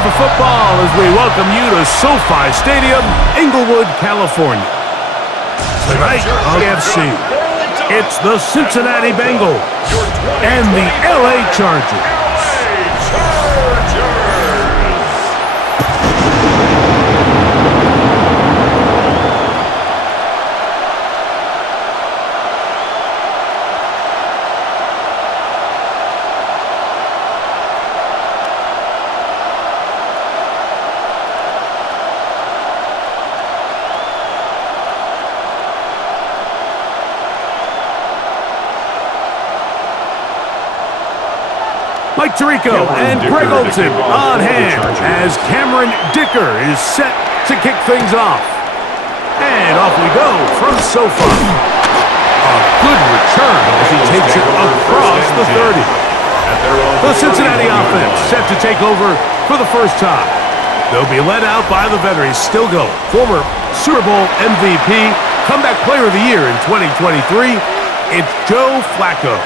for football as we welcome you to SoFi Stadium, Inglewood, California. Tonight on AFC, it's the Cincinnati Bengals and the LA Chargers. Mike Tirico and Greg Olson on hand as Cameron Dicker is set to kick things off. And off we go from SoFi. A good return as he takes it across the 30. The Cincinnati offense set to take over for the first time. They'll be led out by the veteran, still going. Former Super Bowl MVP, comeback player of the year in 2023, it's Joe Flacco.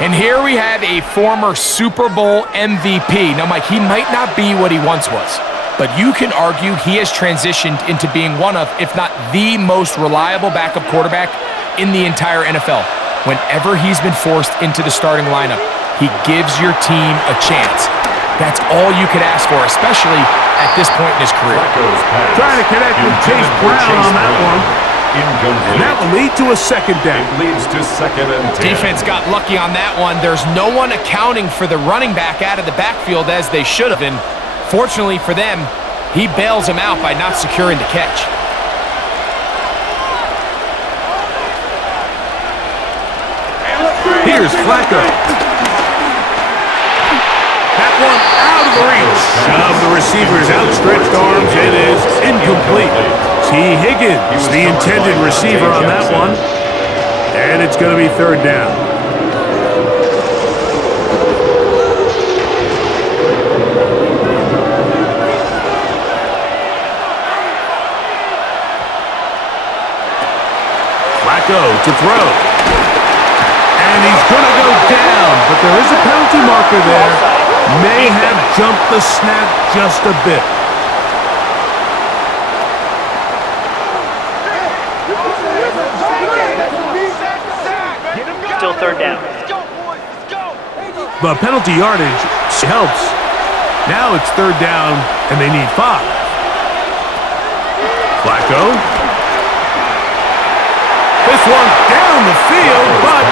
And here we have a former Super Bowl MVP. Now, Mike, he might not be what he once was, but you can argue he has transitioned into being one of, if not the most reliable backup quarterback in the entire NFL. Whenever he's been forced into the starting lineup, he gives your team a chance. That's all you could ask for, especially at this point in his career. Trying to connect with Chase Brown on that one. And that will lead to a second down. It leads to second and 10. Defense got lucky on that one. There's no one accounting for the running back out of the backfield as they should have. And fortunately for them, he bails him out by not securing the catch. Here's Flacco. That one out of the reach of the receiver's outstretched arms. It is incomplete. T. Higgins, the intended receiver on that one. And it's going to be third down. Flacco to throw. And he's going to go down, but there is a penalty marker there. May have jumped the snap just a bit. Still third down. The penalty yardage helps. Now it's third down, and they need 5. Flacco. This one down the field, but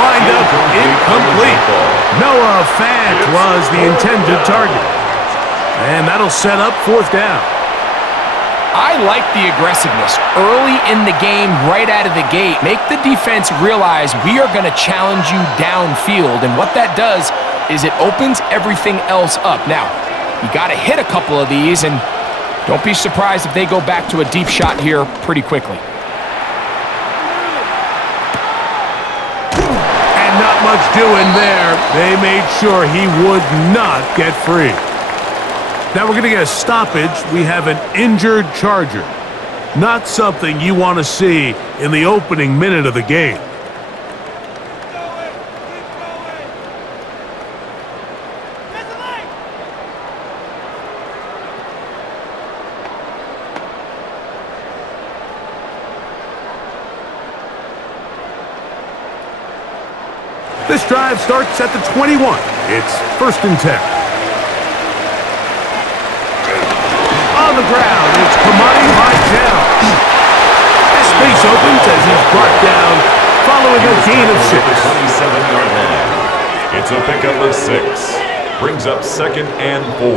lined up incomplete. Noah Fant was the intended target. And that'll set up fourth down. I like the aggressiveness early in the game, right out of the gate. Make the defense realize we are going to challenge you downfield, and what that does is it opens everything else up. Now, you got to hit a couple of these, and don't be surprised if they go back to a deep shot here pretty quickly. And not much doing there. They made sure he would not get free. Now we're going to get a stoppage. We have an injured Charger. Not something you want to see in the opening minute of the game. This drive starts at the 21. It's first and 10. On the ground, it's Kamani Vidal. Space opens as he's brought down following a gain of 6. 27-yard line. It's a pickup of 6. Brings up second and 4.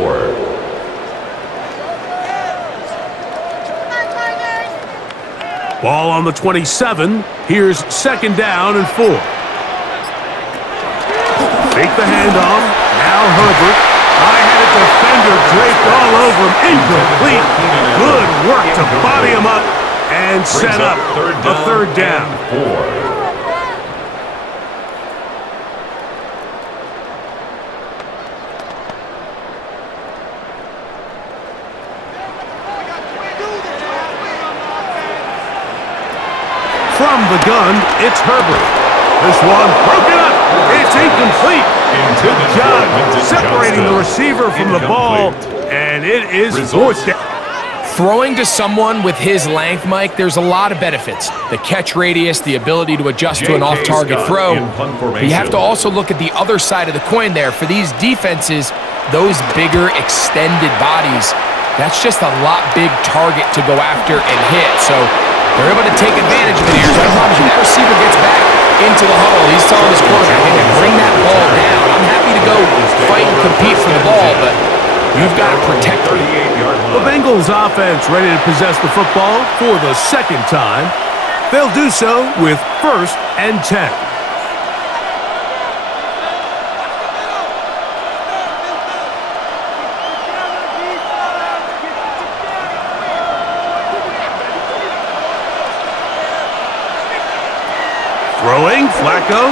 Ball on the 27. Here's second down and 4. Take the handoff. Now Herbert. I had a defender draped all over him. Incomplete. Good work to body him up and set up a third down. 4. From the gun, it's Herbert. This one broken up. It's incomplete. Good job separating the receiver from the ball, And it is Results. fourth down. Throwing to someone with his length, Mike, there's a lot of benefits. The catch radius, the ability to adjust to an off-target Scott throw. in punt But you have to also look at the other side of the coin there. For these defenses, those bigger, extended bodies, that's just a lot big target to go after and hit. So they're able to take advantage of it here. So I promise you, that receiver gets back into the huddle. He's telling his quarterback, hey, bring that ball down. I'm happy to go fight and compete for the ball, but you've got to protect it. The Bengals offense ready to possess the football for the second time. They'll do so with 1st and 10. Throwing, Flacco.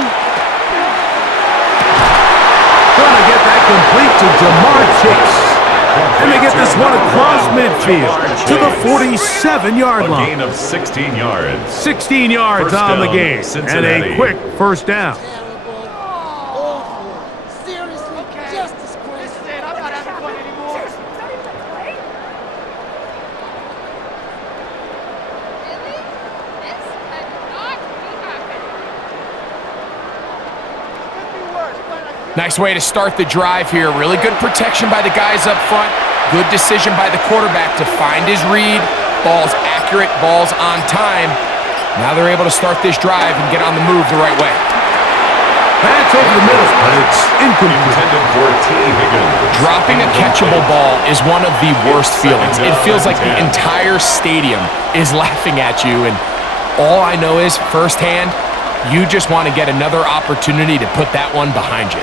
Gonna get that complete to Jamar Chase. And they get this one across midfield to the 47-yard A line. gain of 16 yards. 16 yards First on the down, game. And Cincinnati. a quick first down. Seriously, just disgraceful. I'm not having fun anymore. Nice way to start the drive here. Really good protection by the guys up front. Good decision by the quarterback to find his read. Ball's accurate, ball's on time. Now they're able to start this drive and get on the move the right way. That's over the middle, but it's incomplete. Intended for T. Higgins. Dropping a catchable ball is one of the worst feelings. It feels like the entire stadium is laughing at you, and all I know is firsthand, you just want to get another opportunity to put that one behind you.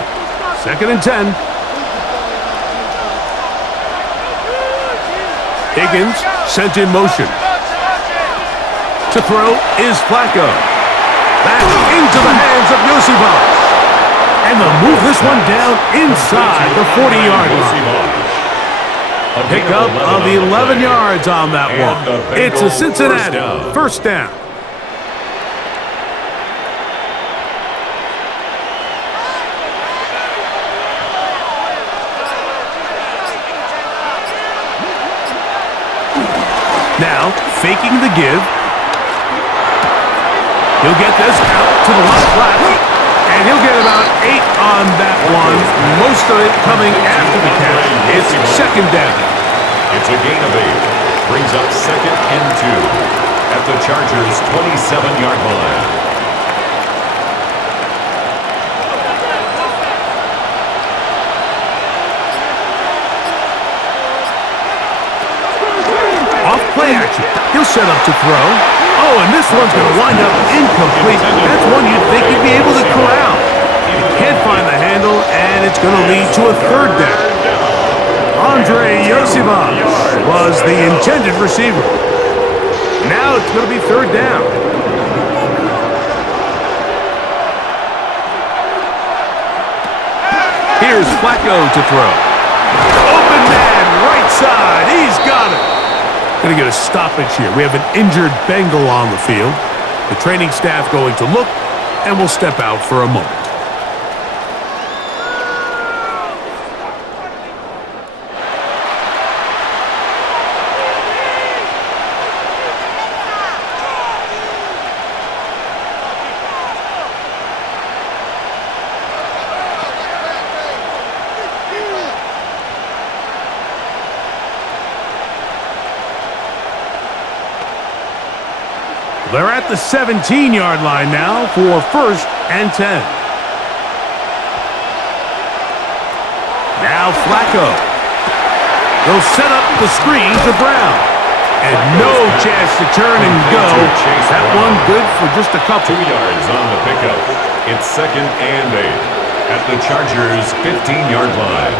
2nd and 10. Higgins sent in motion. To throw is Flacco. Back into the hands of Yosivas. And they'll move this one down inside the 40-yard line. Pickup of 11 yards on that one. It's a Cincinnati first down. Now, faking the give. He'll get this out to the left. And he'll get about 8 on that one. Most of it coming after the catch. It's 2nd down. It's a gain of 8. Brings up 2nd and 2 at the Chargers' 27-yard line. Play action. He'll set up to throw. Oh, and this one's going to wind up incomplete. That's one you'd think you'd be able to corral. He can't find the handle, and it's going to lead to a 3rd down. Andre Yosivas was the intended receiver. Now it's going to be 3rd down. Here's Flacco to throw. Open man, right side. He's got it. Going to get a stoppage here. We have an injured Bengal on the field. The training staff going to look, and we'll step out for a moment. They're at the 17-yard line now for 1st and 10. Now Flacco. They'll set up the screen to Brown. And no chance to turn and go. That one good for just a couple. 2 yards on the pickup. It's 2nd and 8 at the Chargers' 15-yard line.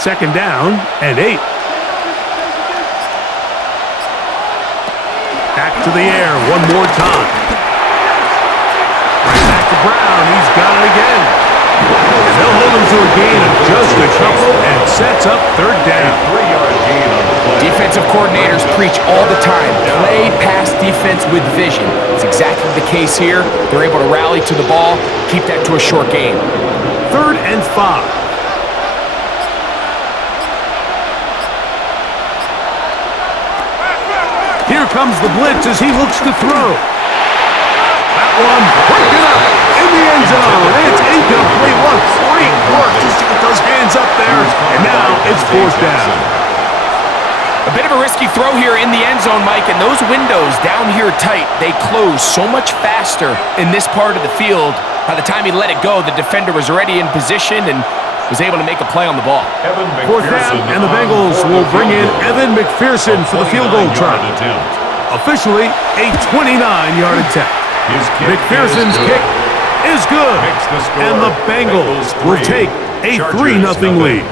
Second down and 8. Back to the air one more time. Right back to Brown. He's got it again. And they'll hold him to a gain of just a couple and sets up 3rd down. 3-yard gain on the play. Defensive coordinators preach all the time, play pass defense with vision. It's exactly the case here. They're able to rally to the ball, keep that to a short game. and 5. Here comes the blitz as he looks to throw. That one broken up in the end zone. It's incomplete. What great work just to get those hands up there. And now it's 4th down. A bit of a risky throw here in the end zone, Mike, and those windows down here tight, they close so much faster in this part of the field. By the time he let it go, the defender was already in position and was able to make a play on the ball. 4th down, and the Bengals will bring in Evan McPherson for the field goal try. Officially, a 29-yard attempt. McPherson's kick is good, and the Bengals will take a 3-0 lead.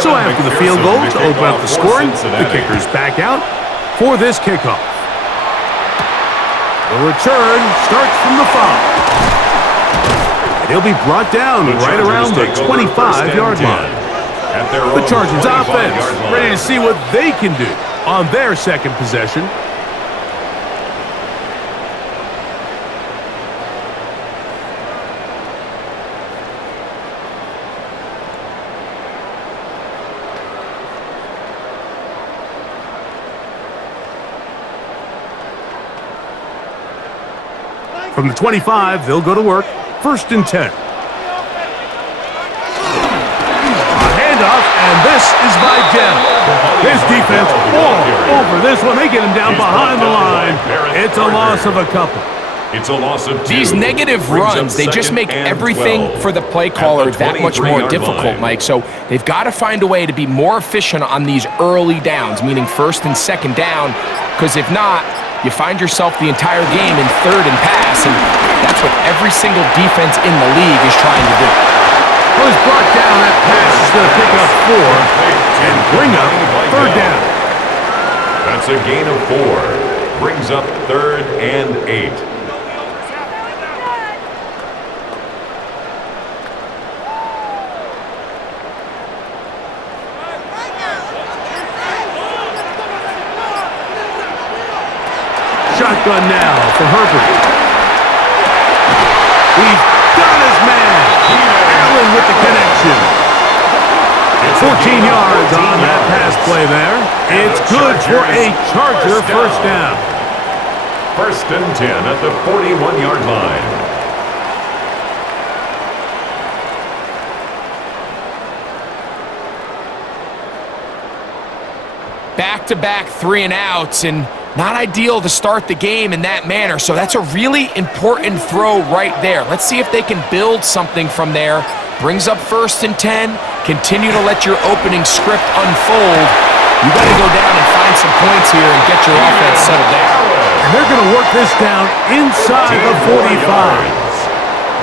So after the field goal to open up the scoring, the kicker's back out for this kickoff. The return starts from the 5. And he'll be brought down right around the 25-yard line. The Chargers offense ready to see what they can do on their second possession. From the 25, they'll go to work. 1st and 10. A handoff, and this is by Dell. His defense all over this one. They get him down behind the line. It's a loss of a couple. It's a loss of 2. These negative runs, they just make everything for the play caller that much more difficult, Mike. So they've got to find a way to be more efficient on these early downs, meaning 1st and 2nd down, because if not, you find yourself the entire game in 3rd and pass, and that's what every single defense in the league is trying to do. Well, he's brought down. That pass is going to pick up 4 and bring up 3rd down. That's a gain of 4. Brings up 3rd and 8. Shotgun now for Herbert. He's got his man. Allen with the connection. 14 yards on that pass play there. It's good for a Charger 1st down. 1st and 10 at the 41-yard line. Back-to-back 3-and-outs, and not ideal to start the game in that manner. So that's a really important throw right there. Let's see if they can build something from there. Brings up 1st and 10. Continue to let your opening script unfold. You got to go down and find some points here and get your offense settled down. And they're going to work this down inside the 45.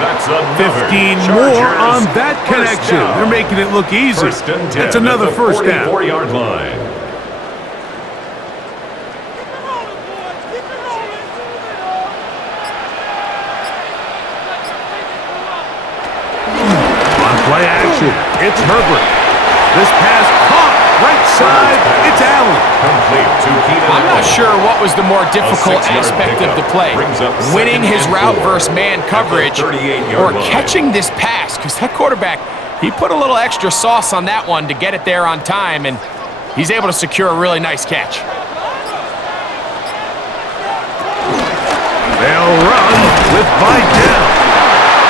That's 15 more on that connection. They're making it look easy. That's another 1st down. 44-yard line. Play action. It's Herbert. This pass caught right side. It's Allen. I'm not sure what was the more difficult aspect of the play. Winning his route versus man coverage or catching this pass, because that quarterback, he put a little extra sauce on that one to get it there on time, and he's able to secure a really nice catch. They'll run with Vidal.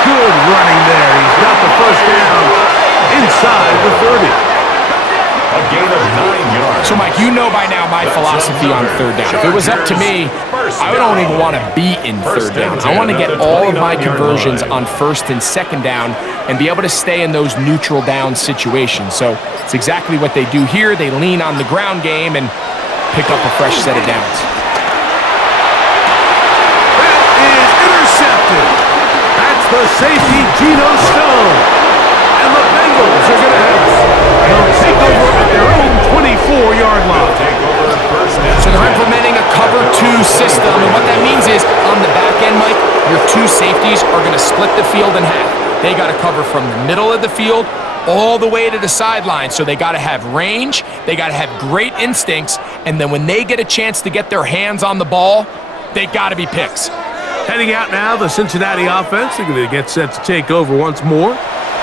Good running there. He's got the 1st down inside the 30. A gain of 9 yards. So, Mike, you know by now my philosophy on 3rd down. If it was up to me, I don't even want to be in 3rd down. I want to get all of my conversions on 1st and 2nd down and be able to stay in those neutral down situations. So it's exactly what they do here. They lean on the ground game and pick up a fresh set of downs. That is intercepted. That's the safety, Geno Stone. And the Bengals are going to have it. They'll take over at their own 20. 4-yard line. So they're implementing a cover 2 system, and what that means is on the back end, Mike, your 2 safeties are going to split the field in half. They got to cover from the middle of the field all the way to the sideline. So they got to have range, they got to have great instincts, and then when they get a chance to get their hands on the ball, they got to be picks. Heading out now, the Cincinnati offense are going to get set to take over once more.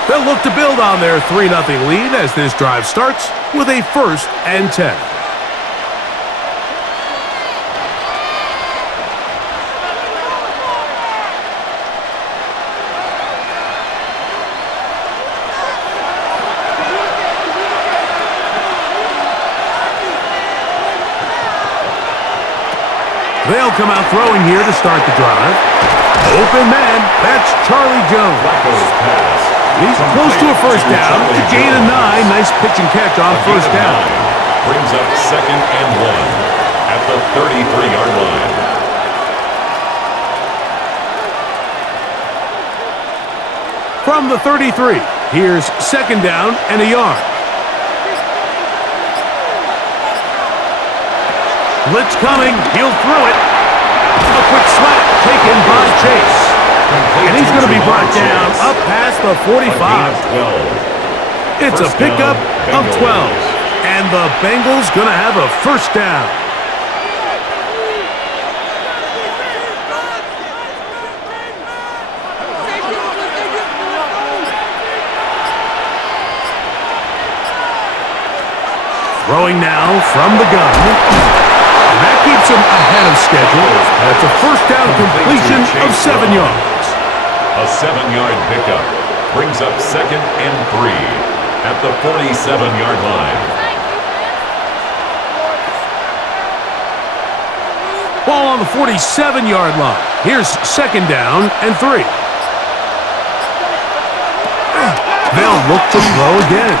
They'll look to build on their 3-0 lead as this drive starts with a 1st and 10. They'll come out throwing here to start the drive. Open man, that's Charlie Jones. He's close to a 1st down to gain a 9. Nice pitch and catch on 1st down. Brings up 2nd and 1 at the 33-yard line. From the 33, here's 2nd down and a yard. Blitz coming, he'll throw it. A quick slap taken by Chase. And he's going to be brought down up past the 45. It's a pickup of 12. And the Bengals going to have a 1st down. Throwing now from the gun. And that keeps him ahead of schedule. That's a 1st down completion of 7 yards. A 7-yard pickup brings up 2nd and 3 at the 47-yard line. Ball on the 47-yard line. Here's 2nd down and 3. They'll look to throw again.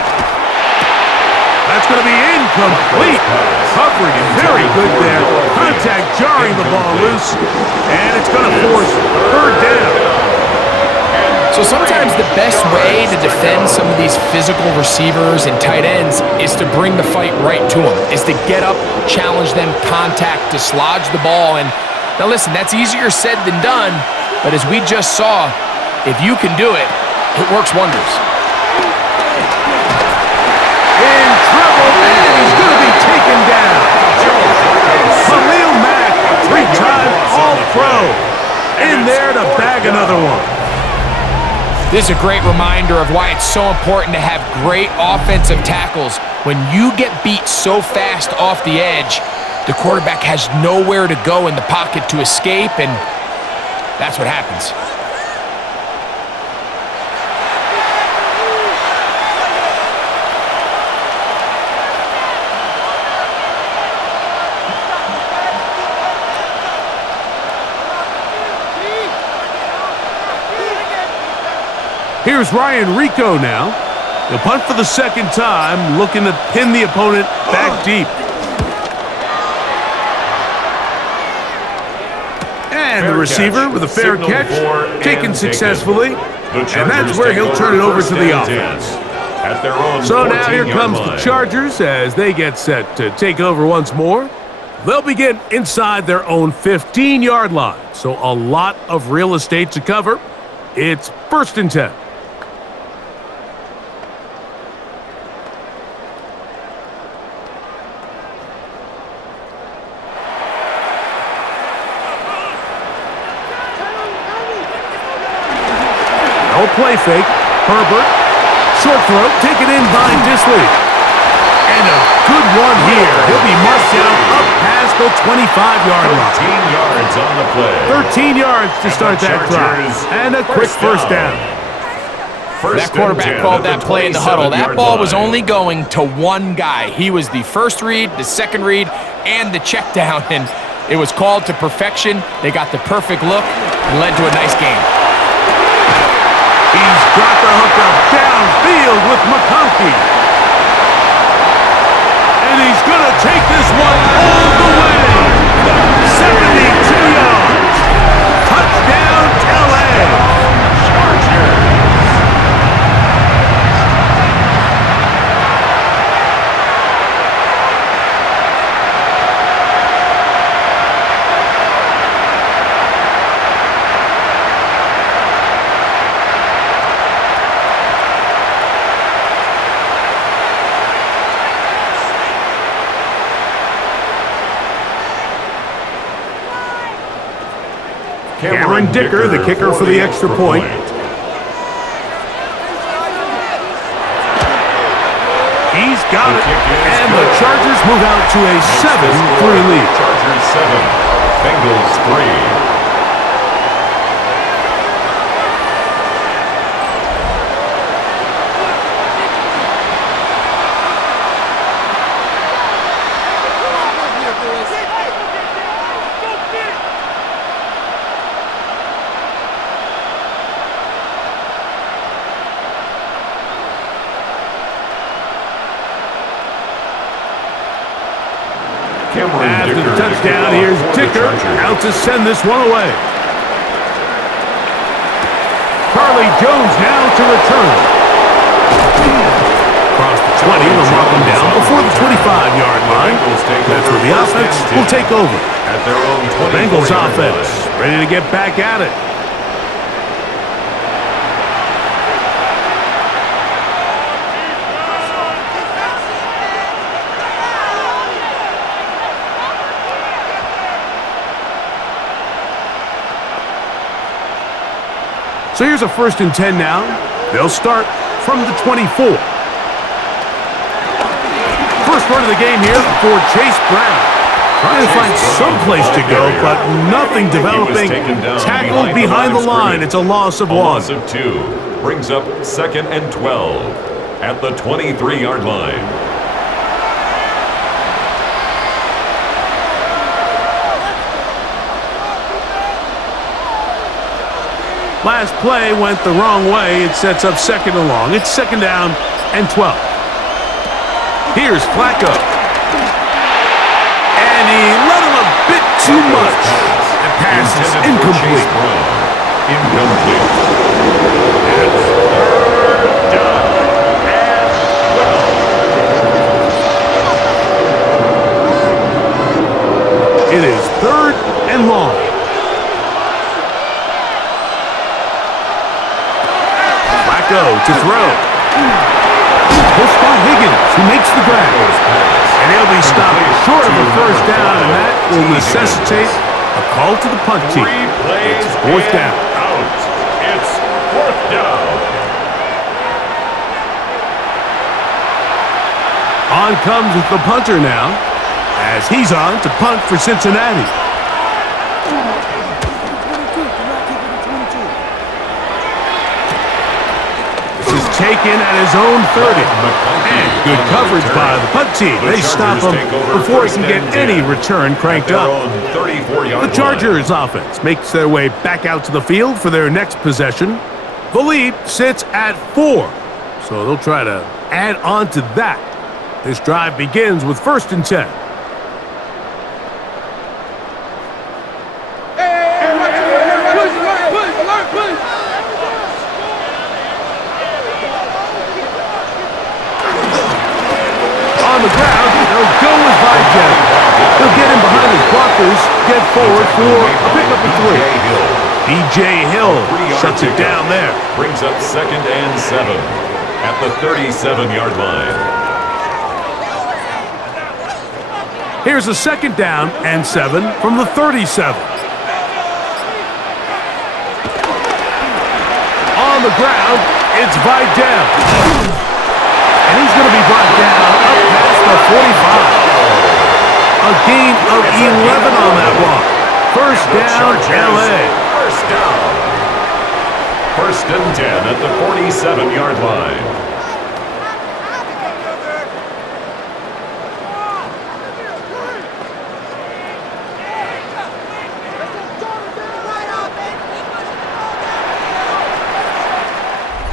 That's going to be incomplete. Covering it very good there. Contact jarring the ball loose. And it's going to force 3rd down. So sometimes the best way to defend some of these physical receivers and tight ends is to bring the fight right to them, is to get up, challenge them, contact, dislodge the ball. And now listen, that's easier said than done, but as we just saw, if you can do it, it works wonders. In trouble, and he's going to be taken down. Khalil Mack, 3-time All-Pro, in there to bag another one. This is a great reminder of why it's so important to have great offensive tackles. When you get beat so fast off the edge, the quarterback has nowhere to go in the pocket to escape, and that's what happens. Here's Ryan Rico now. He'll punt for the 2nd time, looking to pin the opponent back deep. And the receiver with a fair catch, taken successfully. And that's where he'll turn it over to the offense. So now here comes the Chargers as they get set to take over once more. They'll begin inside their own 15-yard line. So a lot of real estate to cover. It's 1st and 10. No play fake. Herbert. Short throw taken in by Disley. And a good one here. He'll be marked down up past the 25-yard line. 13 yards on the play. 13 yards to start that drive. And a quick 1st down. That quarterback called that play in the huddle. That ball was only going to one guy. He was the 1st read, the 2nd read, and the check down. And it was called to perfection. They got the perfect look and led to a nice game. He's got the hookup downfield with McConkey. And he's going to take this one all the way. 72 yards. Touchdown, LA. Cameron Dicker, the kicker for the extra point. He's got it, and the Chargers move out to a 7-3 lead. Chargers 7, Bengals 3. After the touchdown, here's Dicker out to send this one away. Charlie Jones now to return. Across the 20, they'll mark him down before the 25-yard line. That's where the offense will take over. At their own Bengals offense ready to get back at it. So here's a 1st and 10 now. They'll start from the 24. First run of the game here for Chase Brown. Trying to find some place to go, but nothing developing. Tackled behind the line. It's a loss of 1. Loss of 2. Brings up 2nd and 12 at the 23-yard line. Last play went the wrong way. It sets up 2nd and long. It's 2nd down and 12. Here's Flacco. And he let him a bit too much. The pass is incomplete. Incomplete. It's 3rd down and 12. It is 3rd and long. To throw. Pushed by Higgins, who makes the grab. And he'll be stopped short of a 1st down, and that will necessitate a call to the punt team. It's 4th down. Out. It's 4th down. On comes the punter now, as he's on to punt for Cincinnati. Taken at his own 30. And good coverage by the punt team. They stop him before he can get any return cranked up. The Chargers offense makes their way back out to the field for their next possession. The lead sits at 4, so they'll try to add on to that. This drive begins with 1st and 10. On the ground, they'll go with Vidal. They'll get him behind his blockers, get forward for a pickup of 3. B.J. Hill shuts it down there. Brings up 2nd and 7 at the 37-yard line. Here's a 2nd down and 7 from the 37. On the ground, it's Vidal. And he's going to be brought down up past the 45. A gain of 11 on that one. 1st down, L.A. 1st down. 1st and 10 at the 47-yard line.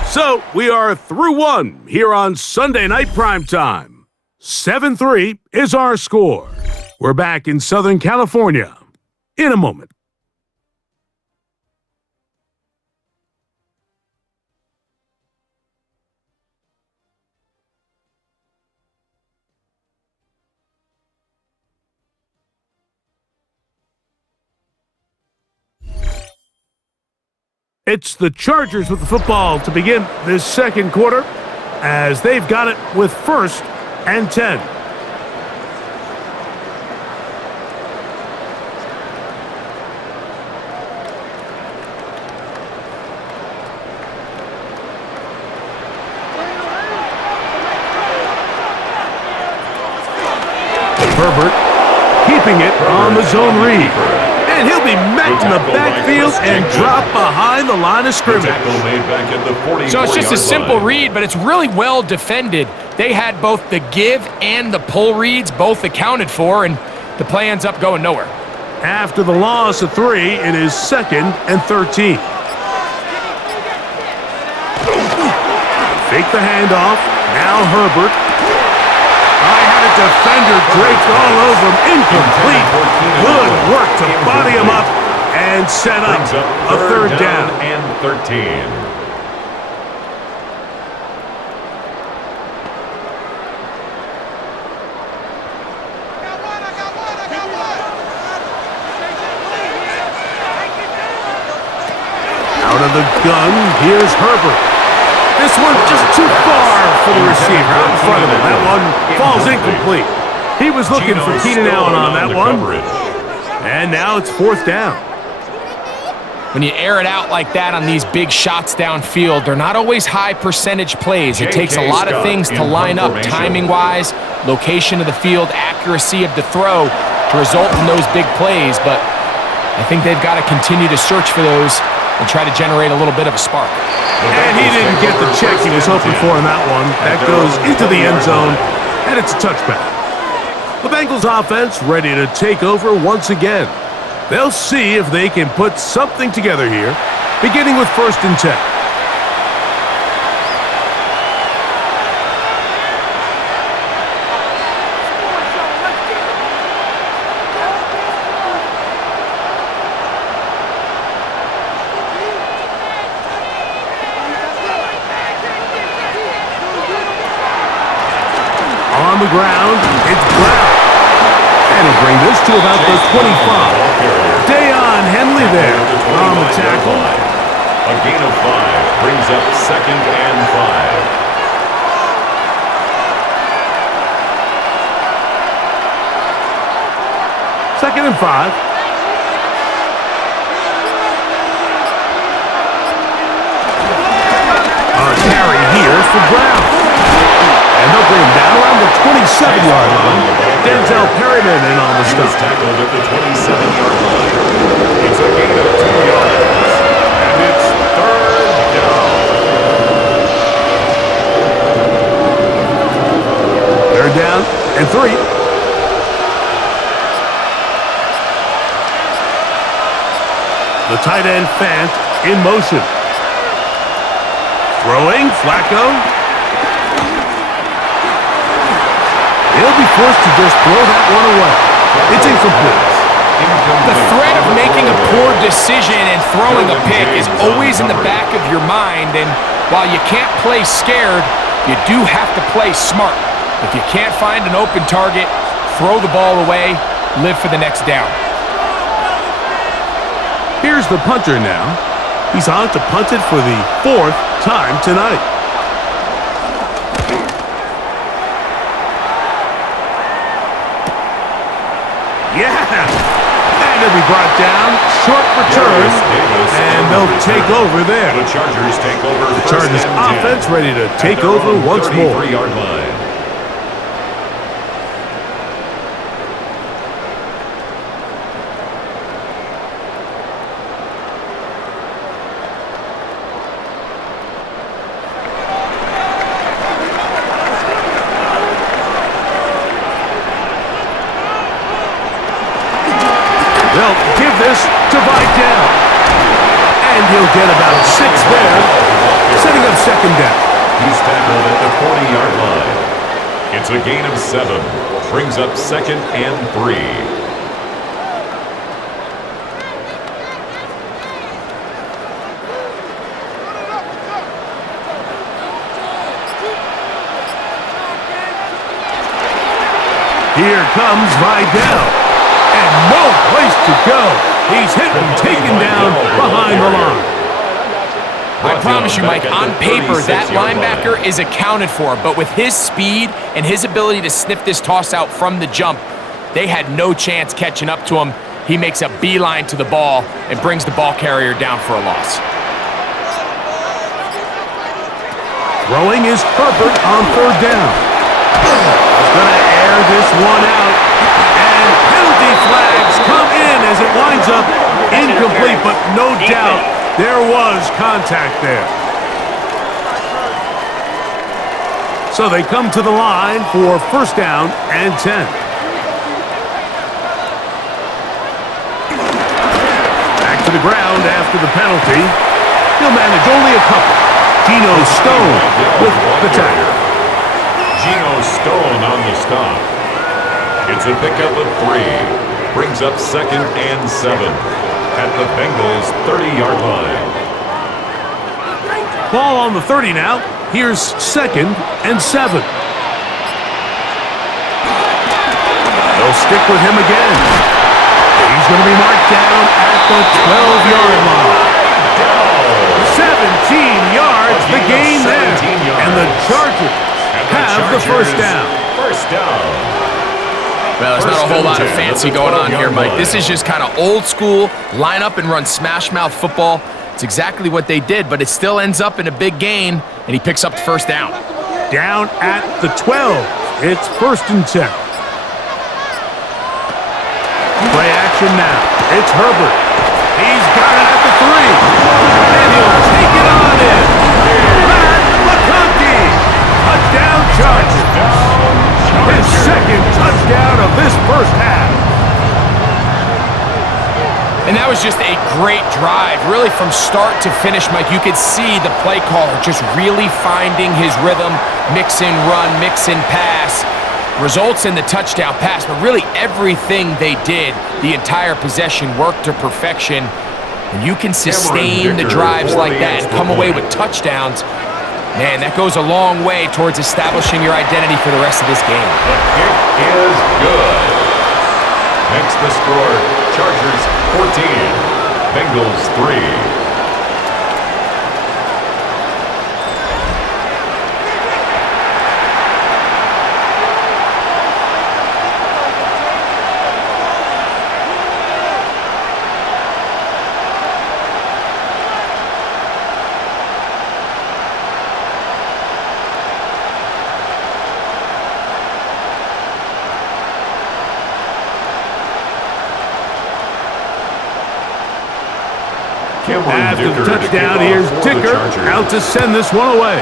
So, we are through 1 here on Sunday Night Primetime. 7-3 is our score. We're back in Southern California in a moment. It's the Chargers with the football to begin this 2nd quarter, as they've got it with 1st and 10. keeping it on the zone read. And he'll be met in the backfield and dropped behind the line of scrimmage. So it's just a simple read, but it's really well defended. They had both the give and the pull reads both accounted for, and the play ends up going nowhere. After the loss of 3, it is 2nd and 13. Fake the handoff. Now Herbert. I had a defender draped all over him. Incomplete. Good work to body him up and set up a 3rd down. And 13. Out of the gun, here's Herbert. This one just too far for the receiver out in front of him. That one falls incomplete. He was looking for Keenan Allen on that one. And now it's 4th down. When you air it out like that on these big shots downfield, they're not always high percentage plays. It takes a lot of things to line up timing-wise, location of the field, accuracy of the throw to result in those big plays. But I think they've got to continue to search for those and try to generate a little bit of a spark. And he didn't get the check he was hoping for in that one. That goes into the end zone, and it's a touchback. The Bengals offense ready to take over once again. They'll see if they can put something together here, beginning with 1st and 10. On the ground, it's Brown. And he'll bring this to about the 25. Dayon Henley there on the tackle. A gain of 5 brings up 2nd and 5. 2nd and 5. A carry here for Brown. And they'll bring him down around the 27-yard line. Denzel Perryman in on the stop. Tackled at the 27-yard line. It's a gain of 2 yards. And it's 3rd down. 3rd down and 3. The tight end Fant in motion. Throwing, Flacco. He'll be forced to just throw that one away. It's incomplete. The threat of making a poor decision and throwing a pick is always in the back of your mind, and while you can't play scared, you do have to play smart. If you can't find an open target, throw the ball away, live for the next down. Here's the punter now. He's on to punt it for the 4th time tonight. Yeah! And he'll be brought down. Short return. And they'll take over there. The Chargers take over. The Chargers offense ready to take over once more. 33-yard line. They'll give this to Vidal. And he'll get about 6 there, setting up 2nd down. He's tackled at the 40-yard line. It's a gain of 7. Brings up 2nd and 3. Here comes Vidal. And no place to go. He's hit and taken down behind the line. I promise you, Mike, on paper, that linebacker is accounted for, but with his speed and his ability to sniff this toss out from the jump, they had no chance catching up to him. He makes a beeline to the ball and brings the ball carrier down for a loss. Throwing is Herbert on 3rd down. He's going to air this one out. And penalty flags come in as it winds up incomplete, but no doubt there was contact there. So they come to the line for first down and 10. Back to the ground after the penalty. He'll manage only a couple. Geno Stone with the tackle. Geno Stone on the stop. It's a pickup of 3. Brings up second and 7 at the Bengals' 30-yard line. Ball on the 30 now. Here's second and 7. They'll stick with him again. He's going to be marked down at the 12-yard line. 17 yards, the gain there. And the Chargers have the first down. First down. Well, there's not a whole lot of fancy going on here, Mike. This is just kind of old school, line up and run smash mouth football. It's exactly what they did, but it still ends up in a big gain, and he picks up the first down. Down at the 12. It's first and 10. Play action now. It's Herbert. He's got it at the 3. And he'll take it on in. Matt McConkey. Touchdown Chargers. His second touchdown of this first half. And that was just a great drive, really from start to finish, Mike. You could see the play caller just really finding his rhythm, mix and run, mix and pass. Results in the touchdown pass, but really everything they did, the entire possession worked to perfection. And you can sustain the drives like that and come away with touchdowns. Man, that goes a long way towards establishing your identity for the rest of this game. The kick is good. Makes the score Chargers 14, Bengals 3. After the touchdown, here's Dicker out to send this one away.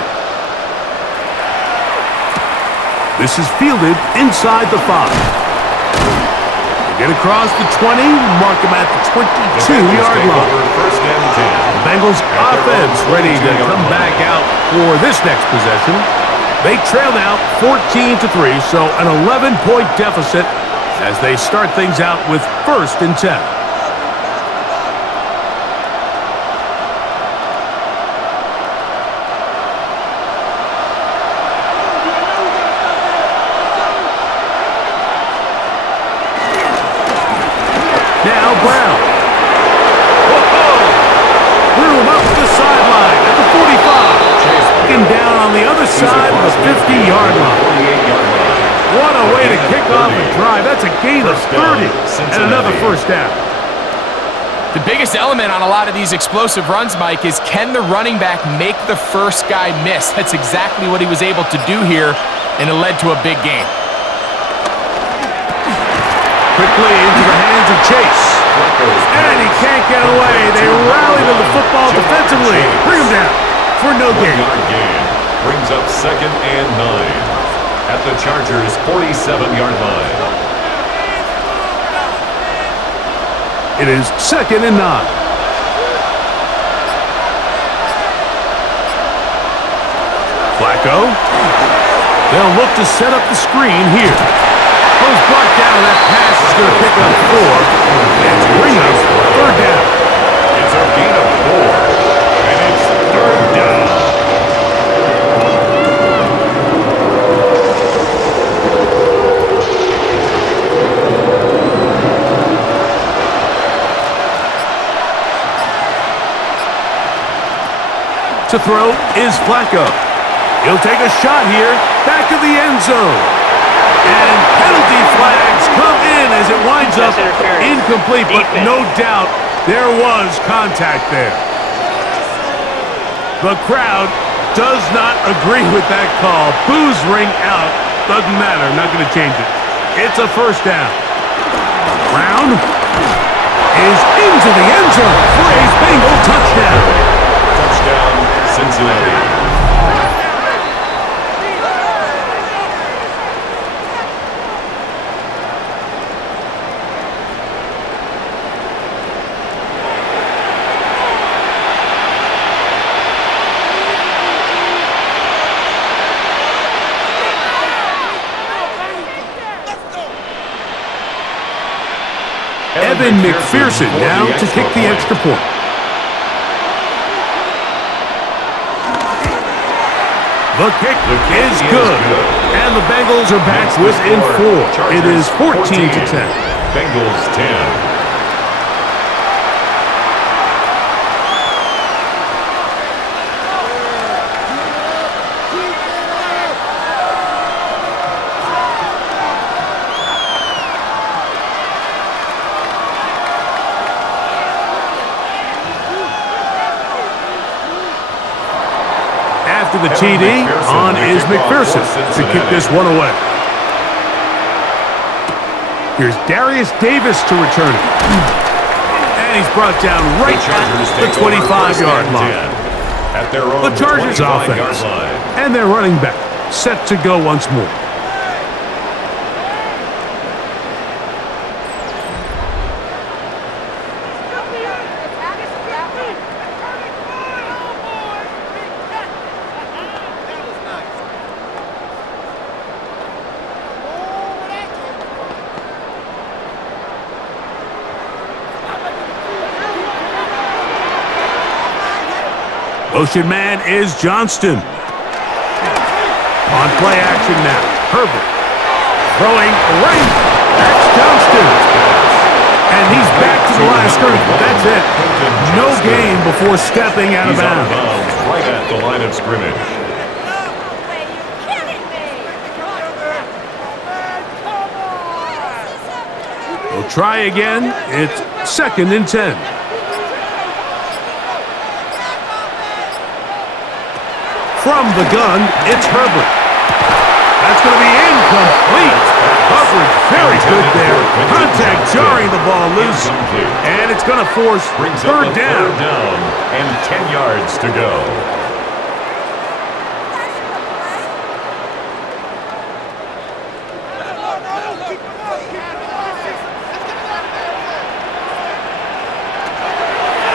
This is fielded inside the 5. They get across the 20, mark him at the 22-yard line. First and 10. The Bengals offense ready to come back out for this next possession. They trail now 14-3, so an 11-point deficit as they start things out with first and 10. Now Brown. Threw him up the sideline at the 45. Taken down on the other side of the 50-yard line. What a way to kick off a drive. That's a gain of 30 and another first down. The biggest element on a lot of these explosive runs, Mike, is can the running back make the first guy miss? That's exactly what he was able to do here, and it led to a big gain. Quickly into the hands of Chase. And he can't get away. They rally to the football defensively. Bring him down for no gain. Brings up second and 9 at the Chargers' 47-yard line. It is second and 9. Flacco. They'll look to set up the screen here. Goes brought down. That pass is going to pick up 4 and bring up third down. It's a gain of 4, and it's third down. To throw is Flacco. He'll take a shot here, back of the end zone. And penalty flags come in as it winds up incomplete, but no doubt there was contact there. The crowd does not agree with that call. Boos ring out. Doesn't matter. Not going to change it. It's a first down. Brown is into the end zone for a Bengal touchdown. Touchdown, Cincinnati. Evan McPherson now to kick the extra point. The kick is good. And the Bengals are back within 4. It is 14-10. Bengals 10. After the TD, on is McPherson to kick this one away. Here's Darius Davis to return it. And he's brought down right at the 25-yard line. The Chargers offense. And their running back set to go once more. Motion man is Johnston. On play action now. Herbert. Throwing right. That's Johnston. And he's back to the line of scrimmage, but that's it. No gain before stepping out of bounds. Right at the line of scrimmage. We'll try again. It's 2nd and 10. From the gun, it's Herbert. That's going to be incomplete. Coverage very good there. Contact jarring the ball loose. And it's going to force third down. And 10 yards to go.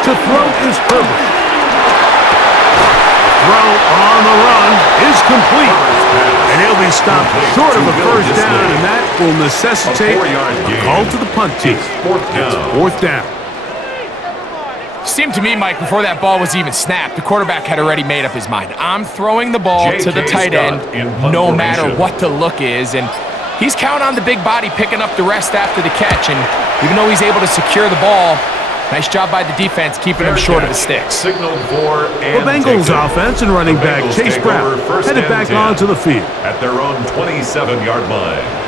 To throw is Herbert. Throw on the run is complete. And he'll be stopped short of a first down, and that will necessitate a call to the punt team. It's 4th down. Seemed to me, Mike, before that ball was even snapped, the quarterback had already made up his mind. I'm throwing the ball to the tight end no matter what the look is, and he's counting on the big body picking up the rest after the catch, and even though he's able to secure the ball, nice job by the defense keeping him short of the sticks. Signaled for the Bengals offense and running back Chase Brown headed back onto the field. At their own 27-yard line.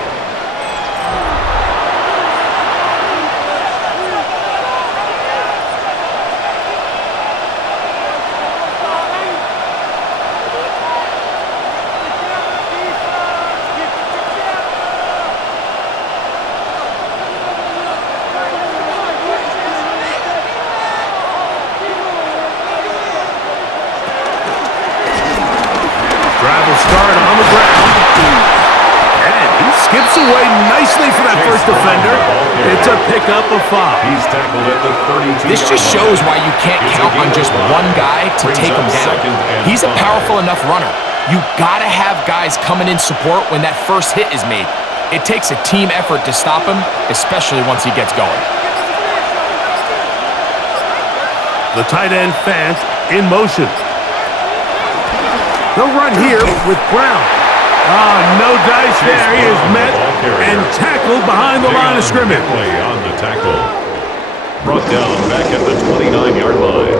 Start on the ground. And he skips away nicely for that first defender. It's a pickup of 5. He's tackled at the 32. This just shows why you can't count on just one guy to take him down. He's a powerful enough runner. You gotta have guys coming in support when that first hit is made. It takes a team effort to stop him, especially once he gets going. The tight end Fant in motion. They'll run here with Brown. No dice there. He is met and tackled behind the line of scrimmage. On the tackle. Brought down back at the 29-yard line.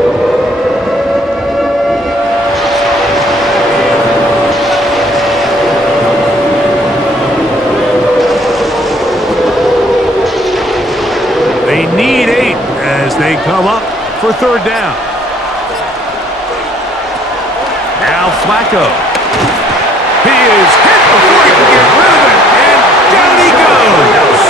They need 8 as they come up for third down. Now Flacco. He is hit before he can get rid of it, and down he goes.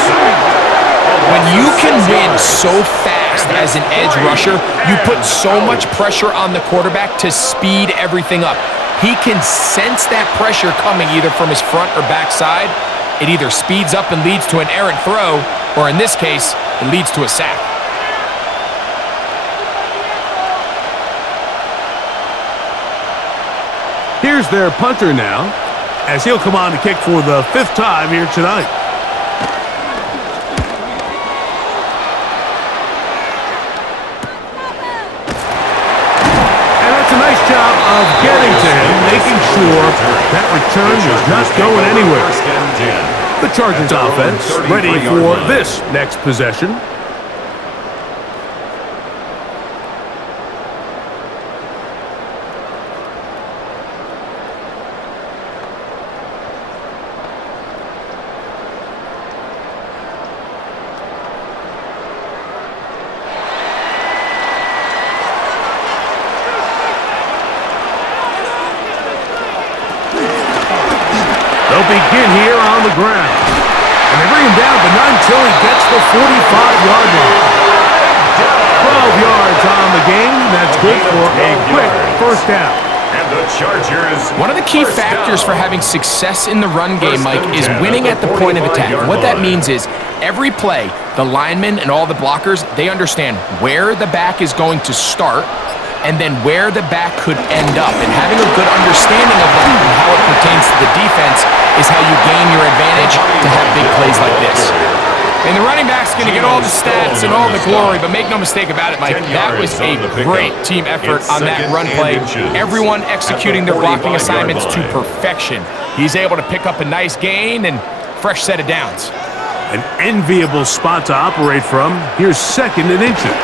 When you can win so fast as an edge rusher, you put so much pressure on the quarterback to speed everything up. He can sense that pressure coming either from his front or back side. It either speeds up and leads to an errant throw, or in this case, it leads to a sack. Here's their punter now, as he'll come on to kick for the 5th time here tonight. And that's a nice job of getting to him, making sure that return is not going anywhere. The Chargers offense ready for this next possession. They'll begin here on the ground. And they bring him down, but not until he gets the 45-yard line. 12 yards on the game. That's good for a quick first down. And the Chargers. One of the key factors for having success in the run game, Mike, is winning at the point of attack. What that means is every play, the linemen and all the blockers, they understand where the back is going to start and then where the back could end up. And having a good understanding of that and how it pertains to the defense is how you gain your advantage to have big plays like this. And the running back's going to get all the stats and all the glory, but make no mistake about it, Mike, that was a great team effort on that run play. Everyone executing their blocking assignments to perfection. He's able to pick up a nice gain and fresh set of downs. An enviable spot to operate from. Here's 2nd and inches.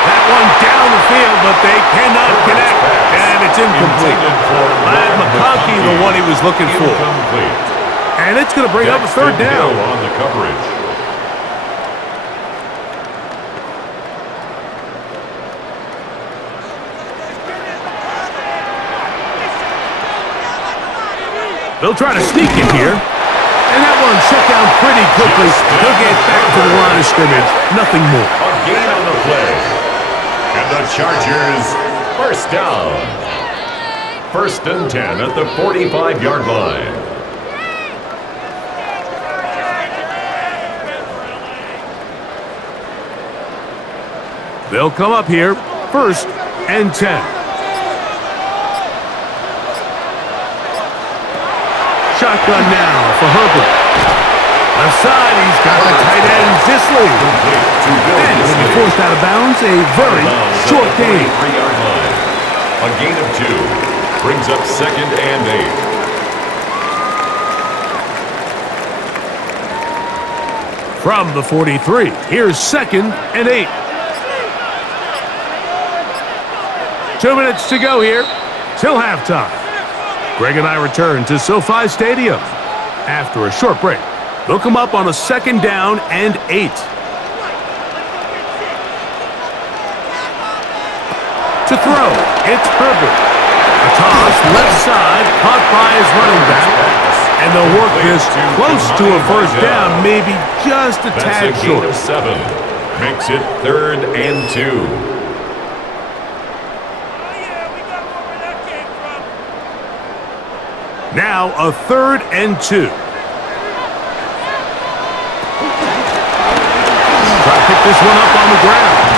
That one down the field, but they cannot connect. And it's incomplete. Lad McConkey, the one he was looking for. And it's going to bring up a 3rd down. On the coverage. They'll try to sneak it here. And that one shut down pretty quickly. They'll get back to the line of scrimmage. Nothing more. A gain on the play. And the Chargers, first down. 1st and 10 at the 45-yard line. They'll come up here, 1st and 10. Shotgun now for Herbert. Left side, he's got the tight end, Disley. And when he forced out of bounds, a very short gain. 3-yard line. A gain of 2. Brings up 2nd and 8. From the 43, here's 2nd and 8. 2 minutes to go here, till halftime. Greg and I return to SoFi Stadium. After a short break, they'll come up on a 2nd down and 8. To throw, it's Herbert. A toss, left side, caught by his running back. And they'll work this close to a 1st down, maybe just a tad short. That's a gain of 7. Makes it 3rd and 2. Now a 3rd and 2. Try to pick this one up on the ground.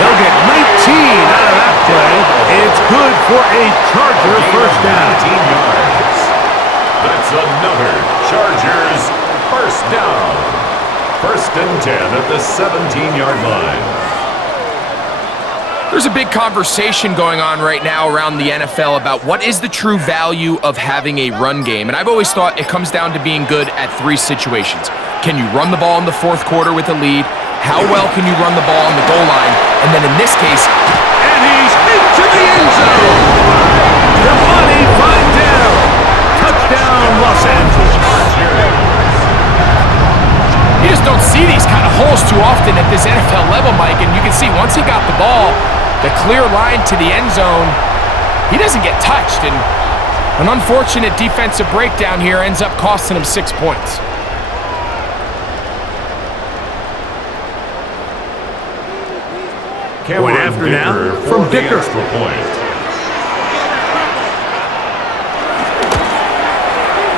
They'll get 19 out of that play. It's good for a Charger first down. 19 yards. That's another Chargers first down. 1st and 10 at the 17-yard line. There's a big conversation going on right now around the NFL about what is the true value of having a run game. And I've always thought it comes down to being good at 3 situations. Can you run the ball in the 4th quarter with a lead? How well can you run the ball on the goal line? And then in this case... And he's into the end zone! Devontae Findell! Touchdown, Los Angeles! You just don't see these kind of holes too often at this NFL level, Mike. And you can see once he got the ball, the clear line to the end zone, he doesn't get touched. And An unfortunate defensive breakdown here ends up costing him 6 points. Point after now from Dicker. Extra point.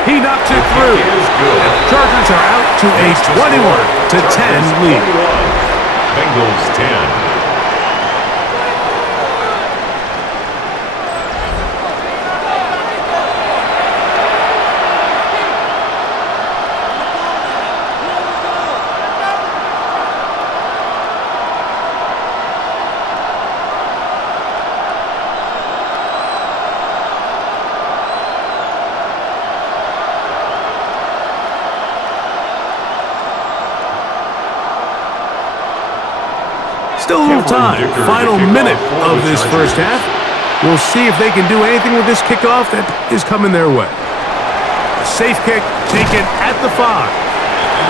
He knocks it through. And the Chargers are out to a 21-10 lead. Bengals 10. Still a little time. Final minute of this first half. We'll see if they can do anything with this kickoff that is coming their way. A safe kick taken at the 5.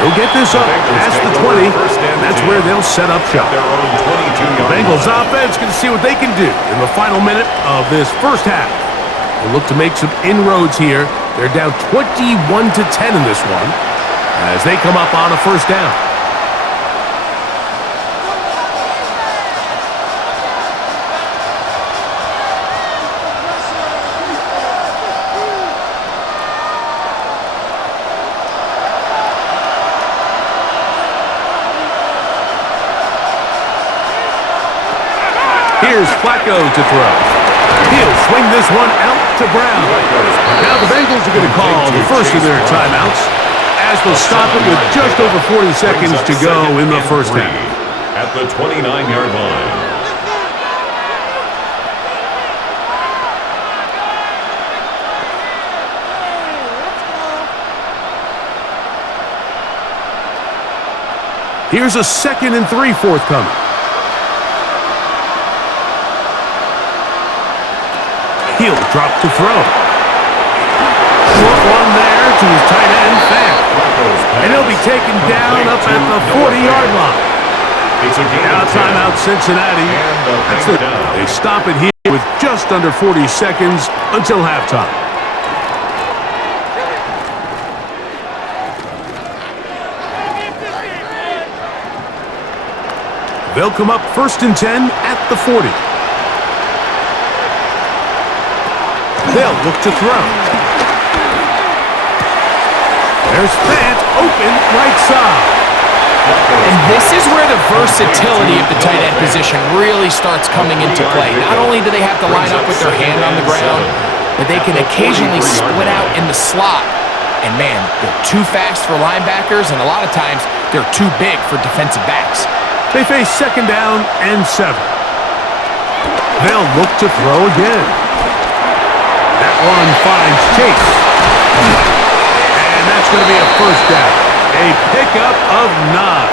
They'll get this up past the 20, and that's where they'll set up shop. The Bengals offense can see what they can do in the final minute of this first half. They'll look to make some inroads here. They're down 21-10 in this one as they come up on a first down. Here's Flacco to throw. He'll swing this one out to Brown. Now the Bengals are going to call the first of their timeouts as they'll stop it with just over 40 seconds to go in the first half. At the 29-yard line. Here's a 2nd and 3 forthcoming. He'll drop to throw. Short one there to his tight end, Fan. And he'll be taken down up at the 40-yard line. Now timeout Cincinnati. That's it. They stop it here with just under 40 seconds until halftime. They'll come up 1st and 10 at the 40. They'll look to throw. There's Fant open right side. And this is where the versatility of the tight end position really starts coming into play. Not only do they have to line up with their hand on the ground, but they can occasionally split out in the slot. And man, they're too fast for linebackers, and a lot of times they're too big for defensive backs. They face 2nd down and 7. They'll look to throw again. That one finds Chase. And that's going to be a first down. A pickup of 9.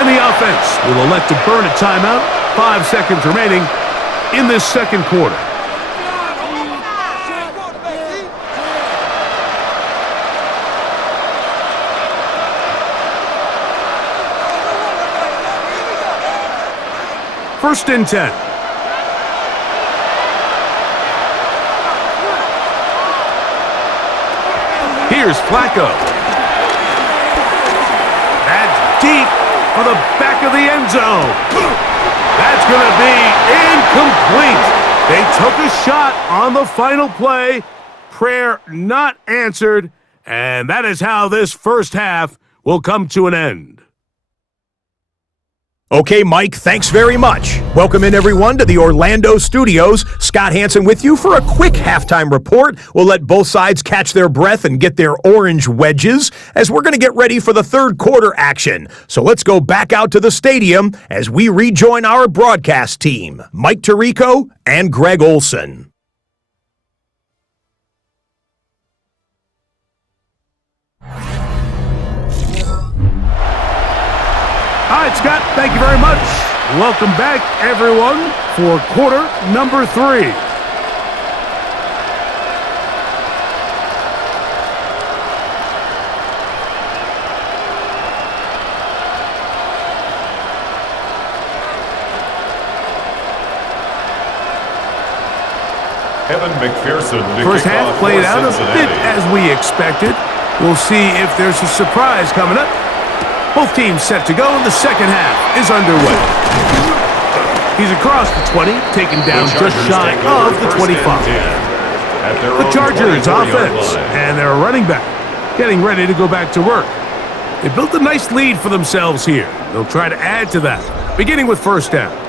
And the offense will elect to burn a timeout. 5 seconds remaining in this second quarter. First and 10. Here's Flacco. That's deep for the back of the end zone. That's going to be incomplete. They took a shot on the final play. Prayer not answered. And that is how this first half will come to an end. Okay, Mike, thanks very much. Welcome in, everyone, to the Orlando studios. Scott Hansen with you for a quick halftime report. We'll let both sides catch their breath and get their orange wedges as we're going to get ready for the third quarter action. So let's go back out to the stadium as we rejoin our broadcast team, Mike Tirico and Greg Olson. All right, Scott, thank you very much. Welcome back, everyone, for quarter number 3. Evan McPherson to First kick half off played for out a bit Cincinnati. as we expected. We'll see if there's a surprise coming up. Both teams set to go, and the second half is underway. He's across the 20, taken down just shy of the 25. The Chargers offense and their running back getting ready to go back to work. They built a nice lead for themselves here. They'll try to add to that, beginning with first down.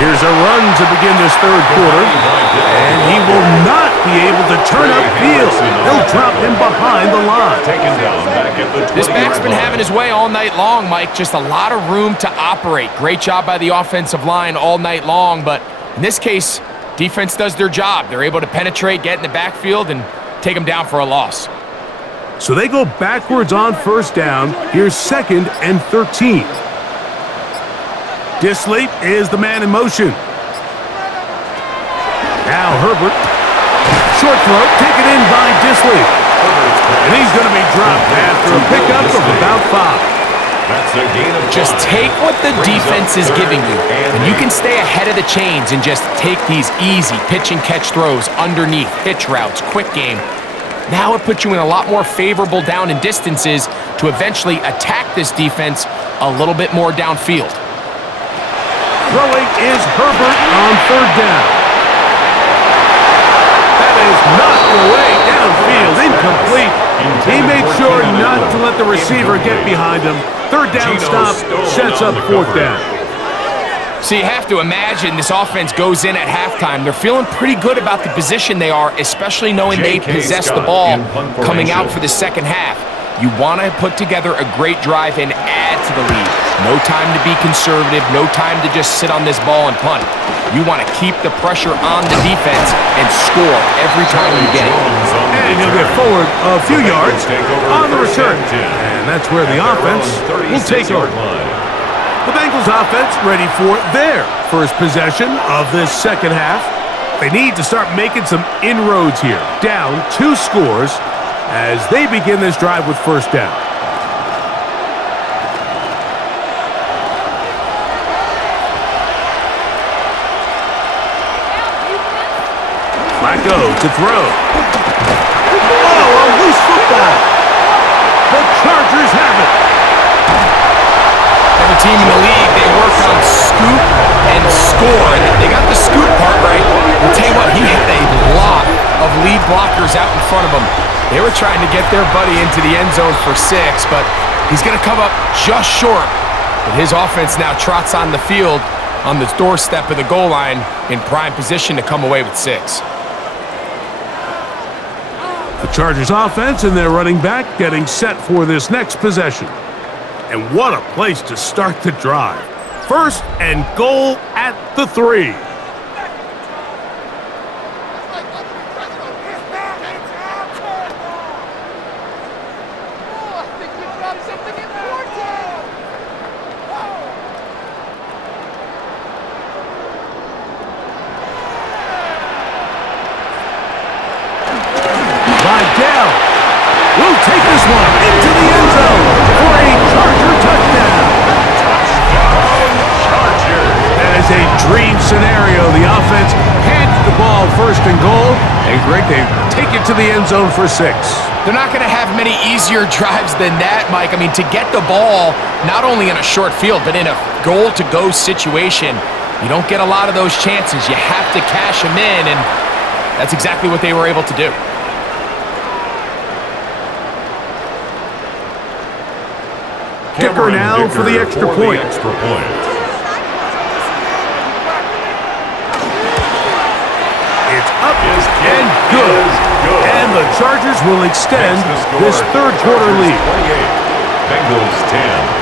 Here's a run to begin this third quarter, and he will not be able to turn upfield. They'll drop him behind the line. This back's been having his way all night long, Mike. Just a lot of room to operate. Great job by the offensive line all night long, but in this case, defense does their job. They're able to penetrate, get in the backfield, and take him down for a loss. So they go backwards on first down. Here's 2nd and 13. Disley is the man in motion. Now Herbert. Short throw taken in by Disley. And he's going to be dropped after a pickup of about 5. That's a gain of 5. Just take what the defense is giving you, and you can stay ahead of the chains and just take these easy pitch and catch throws underneath, hitch routes, quick game. Now it puts you in a lot more favorable down and distances to eventually attack this defense a little bit more downfield. Throwing is Herbert on third down. That is knocked away downfield, incomplete. He made sure not to let the receiver get behind him. Third down stop sets up fourth down. So you have to imagine this offense goes in at halftime. They're feeling pretty good about the position they are, especially knowing they possess the ball coming out for the second half. You want to put together a great drive and add to the lead. No time to be conservative, no time to just sit on this ball and punt. You want to keep the pressure on the defense and score every time you get it. And he'll get forward a few yards on the return. And that's where the offense will take over. The Bengals offense ready for their first possession of this second half. They need to start making some inroads here. Down 2 scores as they begin this drive with first down. Flacco to throw. Oh, a loose football. The Chargers have it. Every team in the league, they work on scoop and score, and they got the scoop part right. I'll tell you what, he had a lot of lead blockers out in front of him. They were trying to get their buddy into the end zone for 6, but he's going to come up just short. But his offense now trots on the field on the doorstep of the goal line in prime position to come away with 6. The Chargers offense and their running back getting set for this next possession. And what a place to start the drive. First and goal at the 3. Will take this one into the end zone for a Charger touchdown. Charger. That is a dream scenario. The offense hands the ball first and goal, and Greg, they take it to the end zone for 6. They're not going to have many easier drives than that, Mike. I mean, to get the ball not only in a short field, but in a goal-to-go situation, you don't get a lot of those chances. You have to cash them in, and that's exactly what they were able to do. Dicker now for the extra point. It's up and good. And the Chargers will extend this third quarter lead. Bengals 10.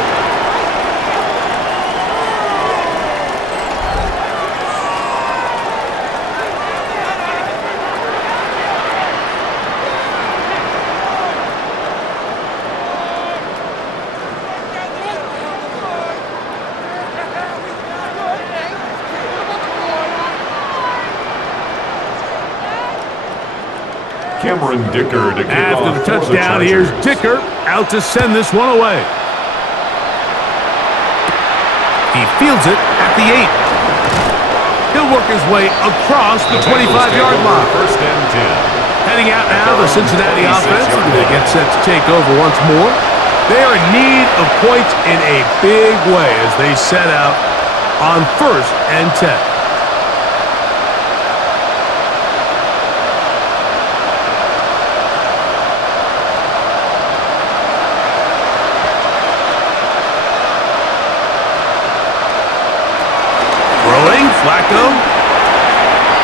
Cameron Dicker to kick After off the for touchdown, the here's Chargers. Dicker out to send this one away. He fields it at the 8. He'll work his way across the 25-yard line. First and 10. Heading out now, the Cincinnati offense they get set to take over once more. They are in need of points in a big way as they set out on 1st and 10. Flacco,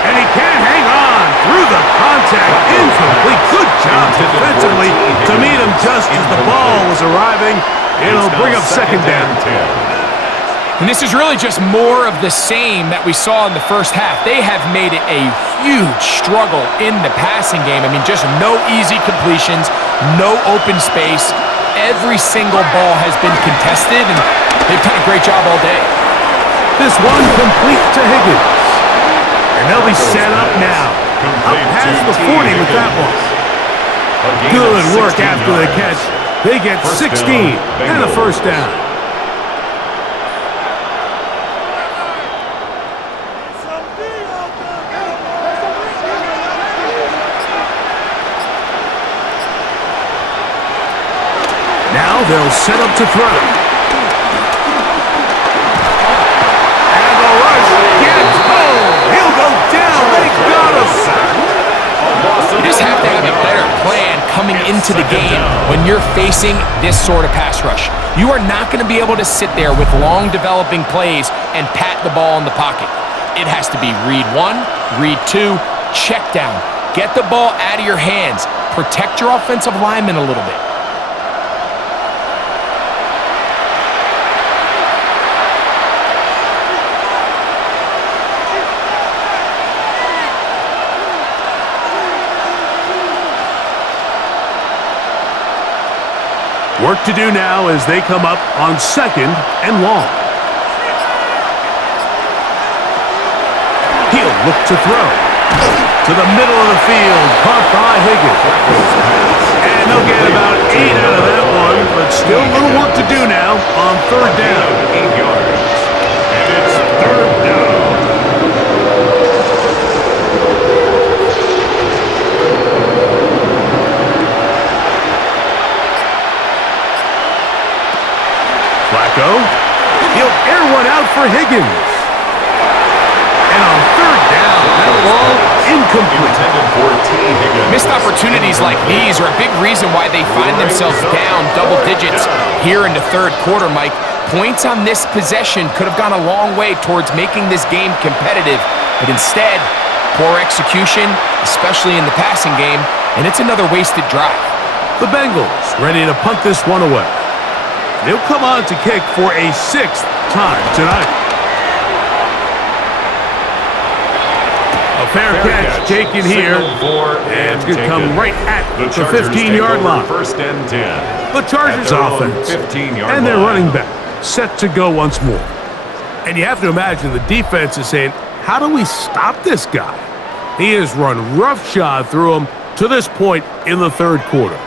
and he can't hang on through the contact, incomplete. Good job defensively to meet him just as the ball was arriving. It'll bring up second down. And this is really just more of the same that we saw in the first half. They have made it a huge struggle in the passing game. I mean, just no easy completions, no open space. Every single ball has been contested, and they've done a great job all day. This one complete to Higgins. And they'll be set up now. Up past the 40 with that one. Good work after the catch. They get 16 and a first down. Now they'll set up to throw. You just have to have a better plan coming into the game when you're facing this sort of pass rush. You are not going to be able to sit there with long developing plays and pat the ball in the pocket. It has to be read 1, read 2, check down. Get the ball out of your hands. Protect your offensive lineman a little bit. Work to do now as they come up on 2nd and long. He'll look to throw. To the middle of the field, caught by Higgins. And they'll get about 8 out of that one, but still a little work to do now on 3rd down. 8 yards. And it's 3rd down. Flacco, he'll air one out for Higgins. And on 3rd down, that ball incomplete. Missed opportunities like these are a big reason why they find themselves down double digits here in the 3rd quarter, Mike. Points on this possession could have gone a long way towards making this game competitive, but instead, poor execution, especially in the passing game, and it's another wasted drive. The Bengals ready to punt this one away. They'll come on to kick for a 6th time tonight. A fair catch taken here, and it's going to come right at the 15-yard line. 1st and 10. The Chargers offense, and their running back set to go once more. And you have to imagine the defense is saying, how do we stop this guy? He has run roughshod through him to this point in the 3rd quarter.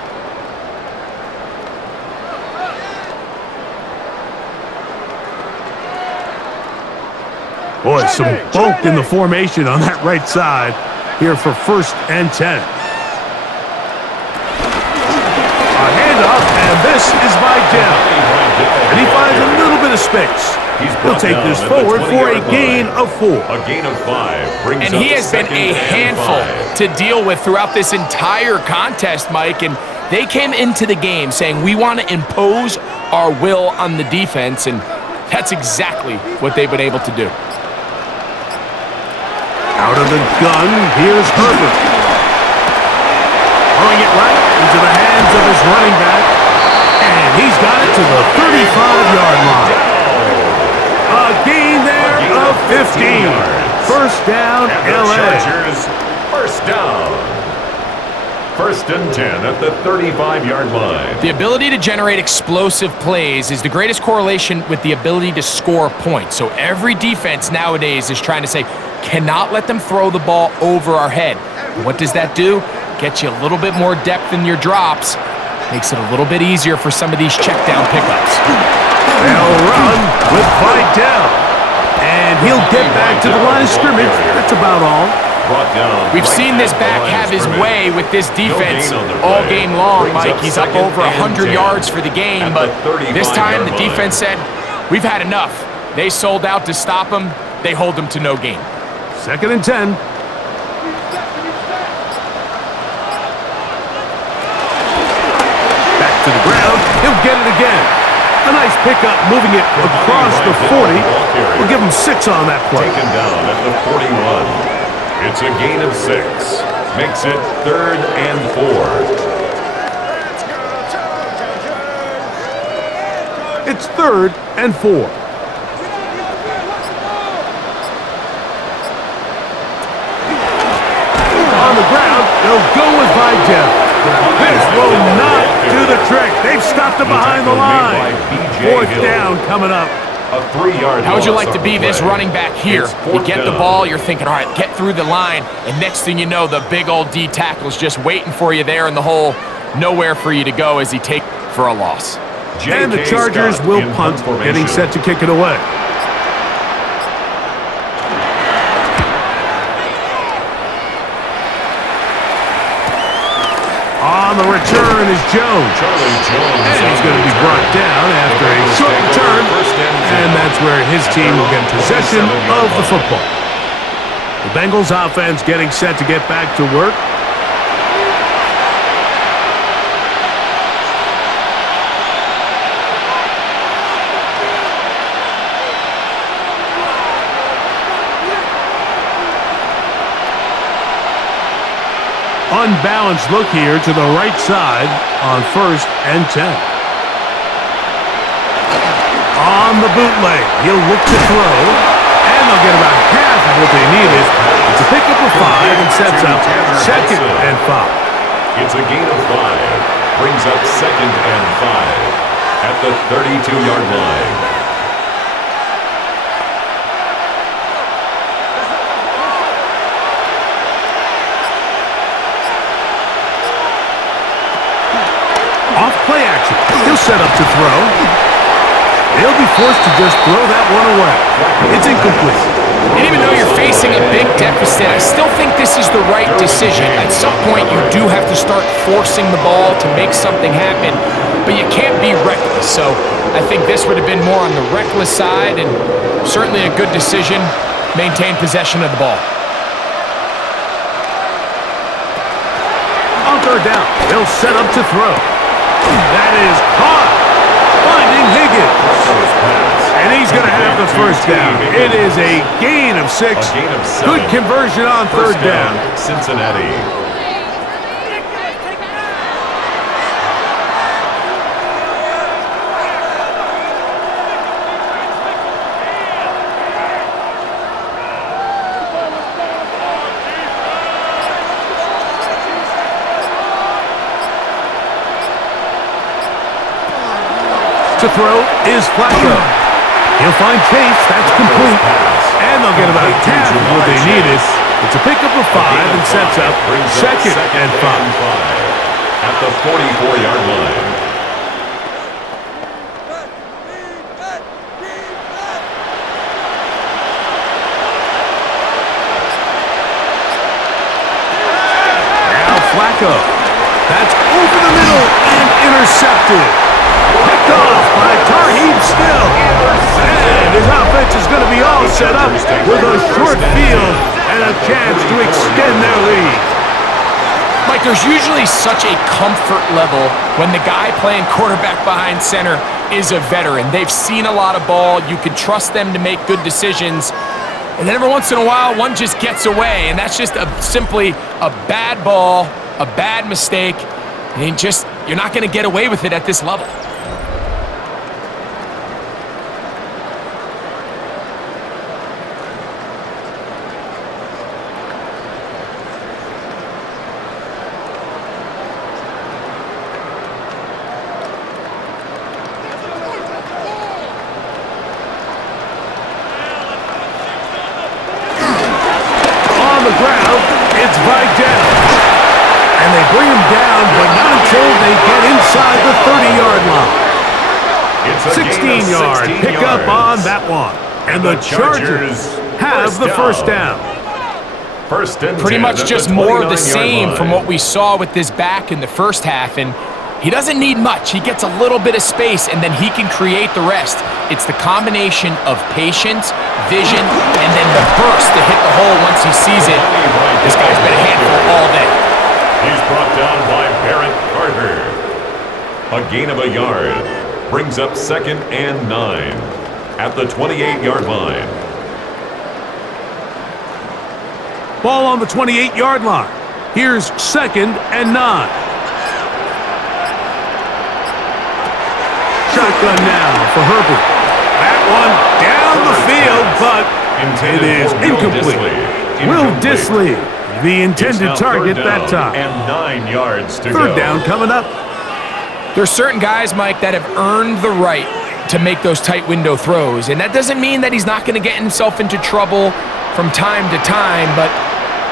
Boy, some bulk in the formation on that right side here for 1st and 10. A handoff, and this is by Dell. And he finds a little bit of space. He'll take this forward for a gain of 4. A gain of 5 brings and up he has been 2nd a and handful 5. to deal with throughout this entire contest, Mike. And they came into the game saying, we want to impose our will on the defense, and that's exactly what they've been able to do. Out of the gun, here's Herbert. Throwing it right into the hands of his running back. And he's got it to the 35-yard line. A gain there of 15. 1st down, LA. Chargers, 1st down. 1st and 10 at the 35-yard line. The ability to generate explosive plays is the greatest correlation with the ability to score points. So every defense nowadays is trying to say, cannot let them throw the ball over our head. What does that do? gets you a little bit more depth in your drops, makes it a little bit easier for some of these check down pickups. They'll run with Vidal. And he'll get back to the line of scrimmage. That's about all. We've seen this back have his way with this defense all game long, Mike. He's up over 100 yards for the game, but this time the defense said, we've had enough. They sold out to stop him. They hold him to no gain. 2nd and 10. Back to the ground. He'll get it again. A nice pickup, moving it across the 40. We'll give him 6 on that play. Taken down at the 41. It's a gain of 6. Makes it 3rd and 4. It's 3rd and 4. On the ground, they'll go with Vidal. This will not do the trick. They've stopped it behind the line. 4th down coming up. A 3-yard. How would you like to be this running back here? You get the ball, you're thinking, all right, get through the line, and next thing you know, the big old D tackle's just waiting for you there in the hole. Nowhere for you to go as he takes for a loss. And the Chargers will punt, getting set to kick it away. On the return is Jones. And he's going to be brought down after a short return. And that's where his team will get possession of the football. The Bengals offense getting set to get back to work. Unbalanced look here to the right side on 1st and 10. On the bootleg, he'll look to throw, and they'll get about half of what they needed. It's a pickup of 5 and sets up 2nd and 5. It's a gain of 5. Brings up 2nd and 5 at the 32-yard line. Off play action. He'll set up to throw. He'll be forced to just throw that one away. It's incomplete. And even though you're facing a big deficit, I still think this is the right decision. At some point, you do have to start forcing the ball to make something happen, but you can't be reckless. So I think this would have been more on the reckless side, and certainly a good decision. Maintain possession of the ball. On 3rd down, they'll set up to throw. That is caught. Finding Higgins. And he's going to have the 1st down. It is a gain of 6. Good conversion on 3rd down. Cincinnati. To throw is Flacco. He'll find Chase. That's complete. And they'll get about half of what they needed. It's a pickup of 5 and sets up 2nd and 5. At the 44-yard line. Now Flacco. That's over the middle and intercepted. Picked off by Tarheeb Still. And his offense is going to be all set up with a short field and a chance to extend their lead. Mike, there's usually such a comfort level when the guy playing quarterback behind center is a veteran. They've seen a lot of ball. You can trust them to make good decisions. And then every once in a while, one just gets away. And that's just simply a bad ball, a bad mistake. And you're not going to get away with it at this level. bring him down, but not until they get inside the 30-yard line. It's a gain of 16-yard 16 pickup yards. on that one. And the Chargers have the first down. First and Pretty 10 much at just the more of the 29-yard same line. from what we saw with this back in the first half. And he doesn't need much. He gets a little bit of space, and then he can create the rest. It's the combination of patience, vision, and then the burst to hit the hole once he sees it. This guy's been a handful all day. He's brought down by Barrett Carter. A gain of a yard brings up 2nd and 9 at the 28-yard line. Ball on the 28-yard line. Here's 2nd and 9. Shotgun now for Herbert. That one down the field, but it is incomplete. Will Disley, the intended target that time. And 9 yards to go. Third down coming up. There's certain guys, Mike, that have earned the right to make those tight window throws. And that doesn't mean that he's not going to get himself into trouble from time to time, but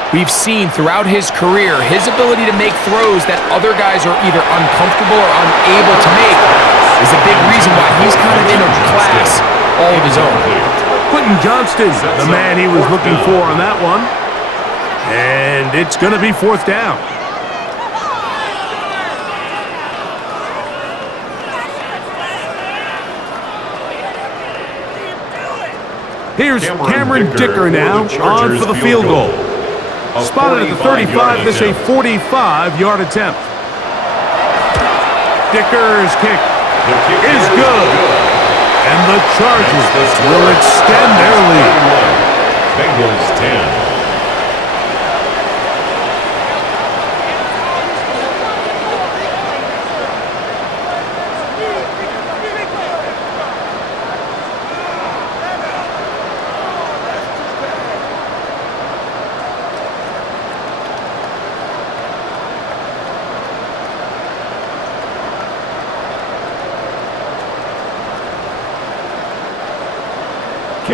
we've seen throughout his career his ability to make throws that other guys are either uncomfortable or unable to make is a big reason why he's kind of in a class all of his own. Quentin Johnston, the man he was looking for on that one. And it's going to be 4th down. Here's Cameron Dicker now on for the field goal. Spotted at the 35, this a 45-yard attempt. Dicker's kick is good. And the Chargers will extend their lead. Bengals 10.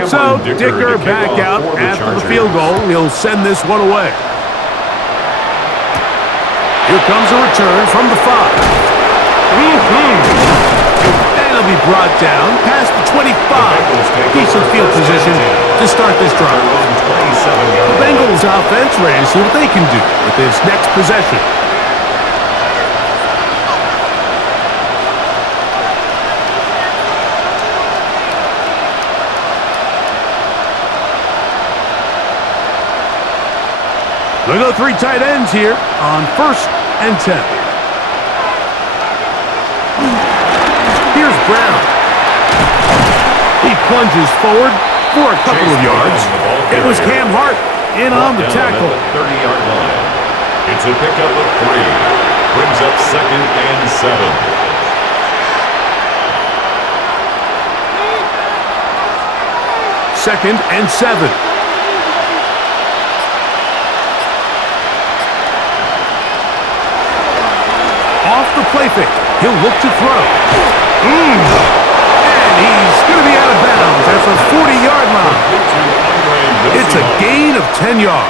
So Dicker back out after the field goal. He'll send this one away. Here comes a return from the 5. And it'll be brought down past the 25. Decent field position to start this drive. The Bengals offense ready to see what they can do with this next possession. They go 3 tight ends here on 1st and 10. Here's Brown. He plunges forward for a couple of yards. It was Cam Hart in on the tackle. 30-yard line. It's a pickup of 3. Brings up 2nd and 7. 2nd and 7. Off the play fake. He'll look to throw. And he's going to be out of bounds at the 40-yard line. It's a gain of 10 yards.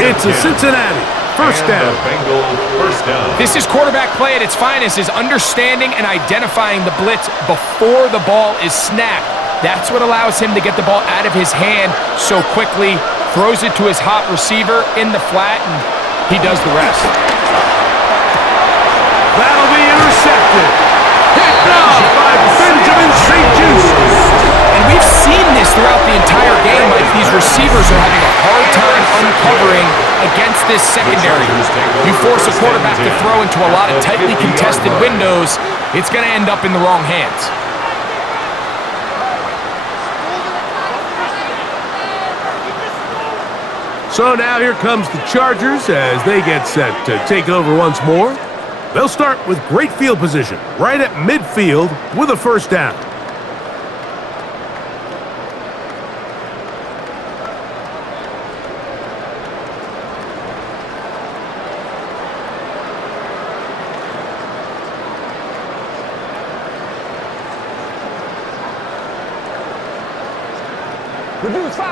It's a Cincinnati first down. This is quarterback play at its finest, is understanding and identifying the blitz before the ball is snapped. That's what allows him to get the ball out of his hand so quickly, throws it to his hot receiver in the flat, and he does the rest. That'll be intercepted. Picked off by Benjamin St. Just. And we've seen this throughout the entire game. Like, these receivers are having a hard time uncovering against this secondary. You force a quarterback to throw into a lot of tightly contested windows, it's going to end up in the wrong hands. So now here comes the Chargers as they get set to take over once more. They'll start with great field position right at midfield with a first down.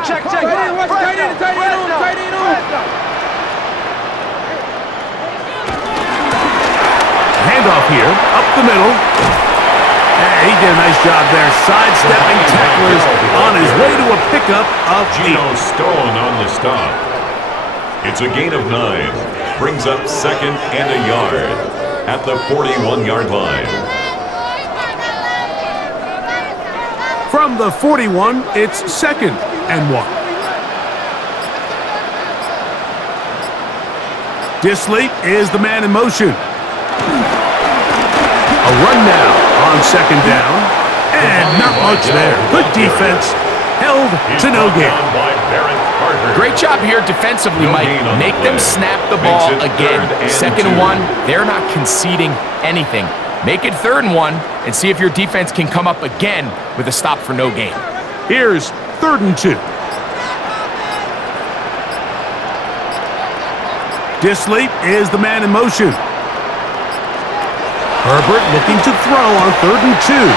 Check. Tight end, watch tight end on. here, up the middle. And he did a nice job there, sidestepping tacklers on his way to a pickup of Geno Stone on the stop. It's a gain of 9. Brings up second and a yard at the 41-yard line. From the 41, it's 2nd and 1. Disley is the man in motion. A run now on 2nd down. And not much there. Good defense. Held to no gain. Great job here defensively, Mike. Make them snap the ball again. 2nd and 1, they're not conceding anything. Make it 3rd and 1 and see if your defense can come up again with a stop for no gain. Here's 3rd and 2. Disley is the man in motion. Herbert looking to throw on 3rd and 2.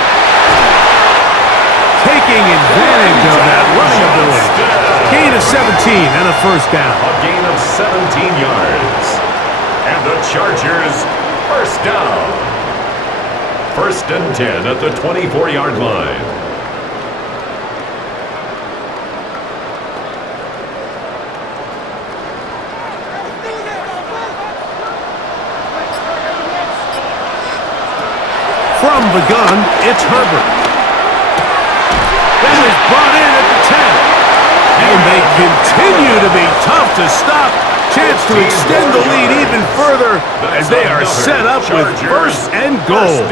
Taking advantage of that running ability. Gain of 17 and a 1st down. A gain of 17 yards. And the Chargers, 1st down. 1st and 10 at the 24-yard line. From the gun, it's Herbert. That is brought in at the 10. And they continue to be tough to stop. Chance to extend the lead even further as they are set up with 1st and goal.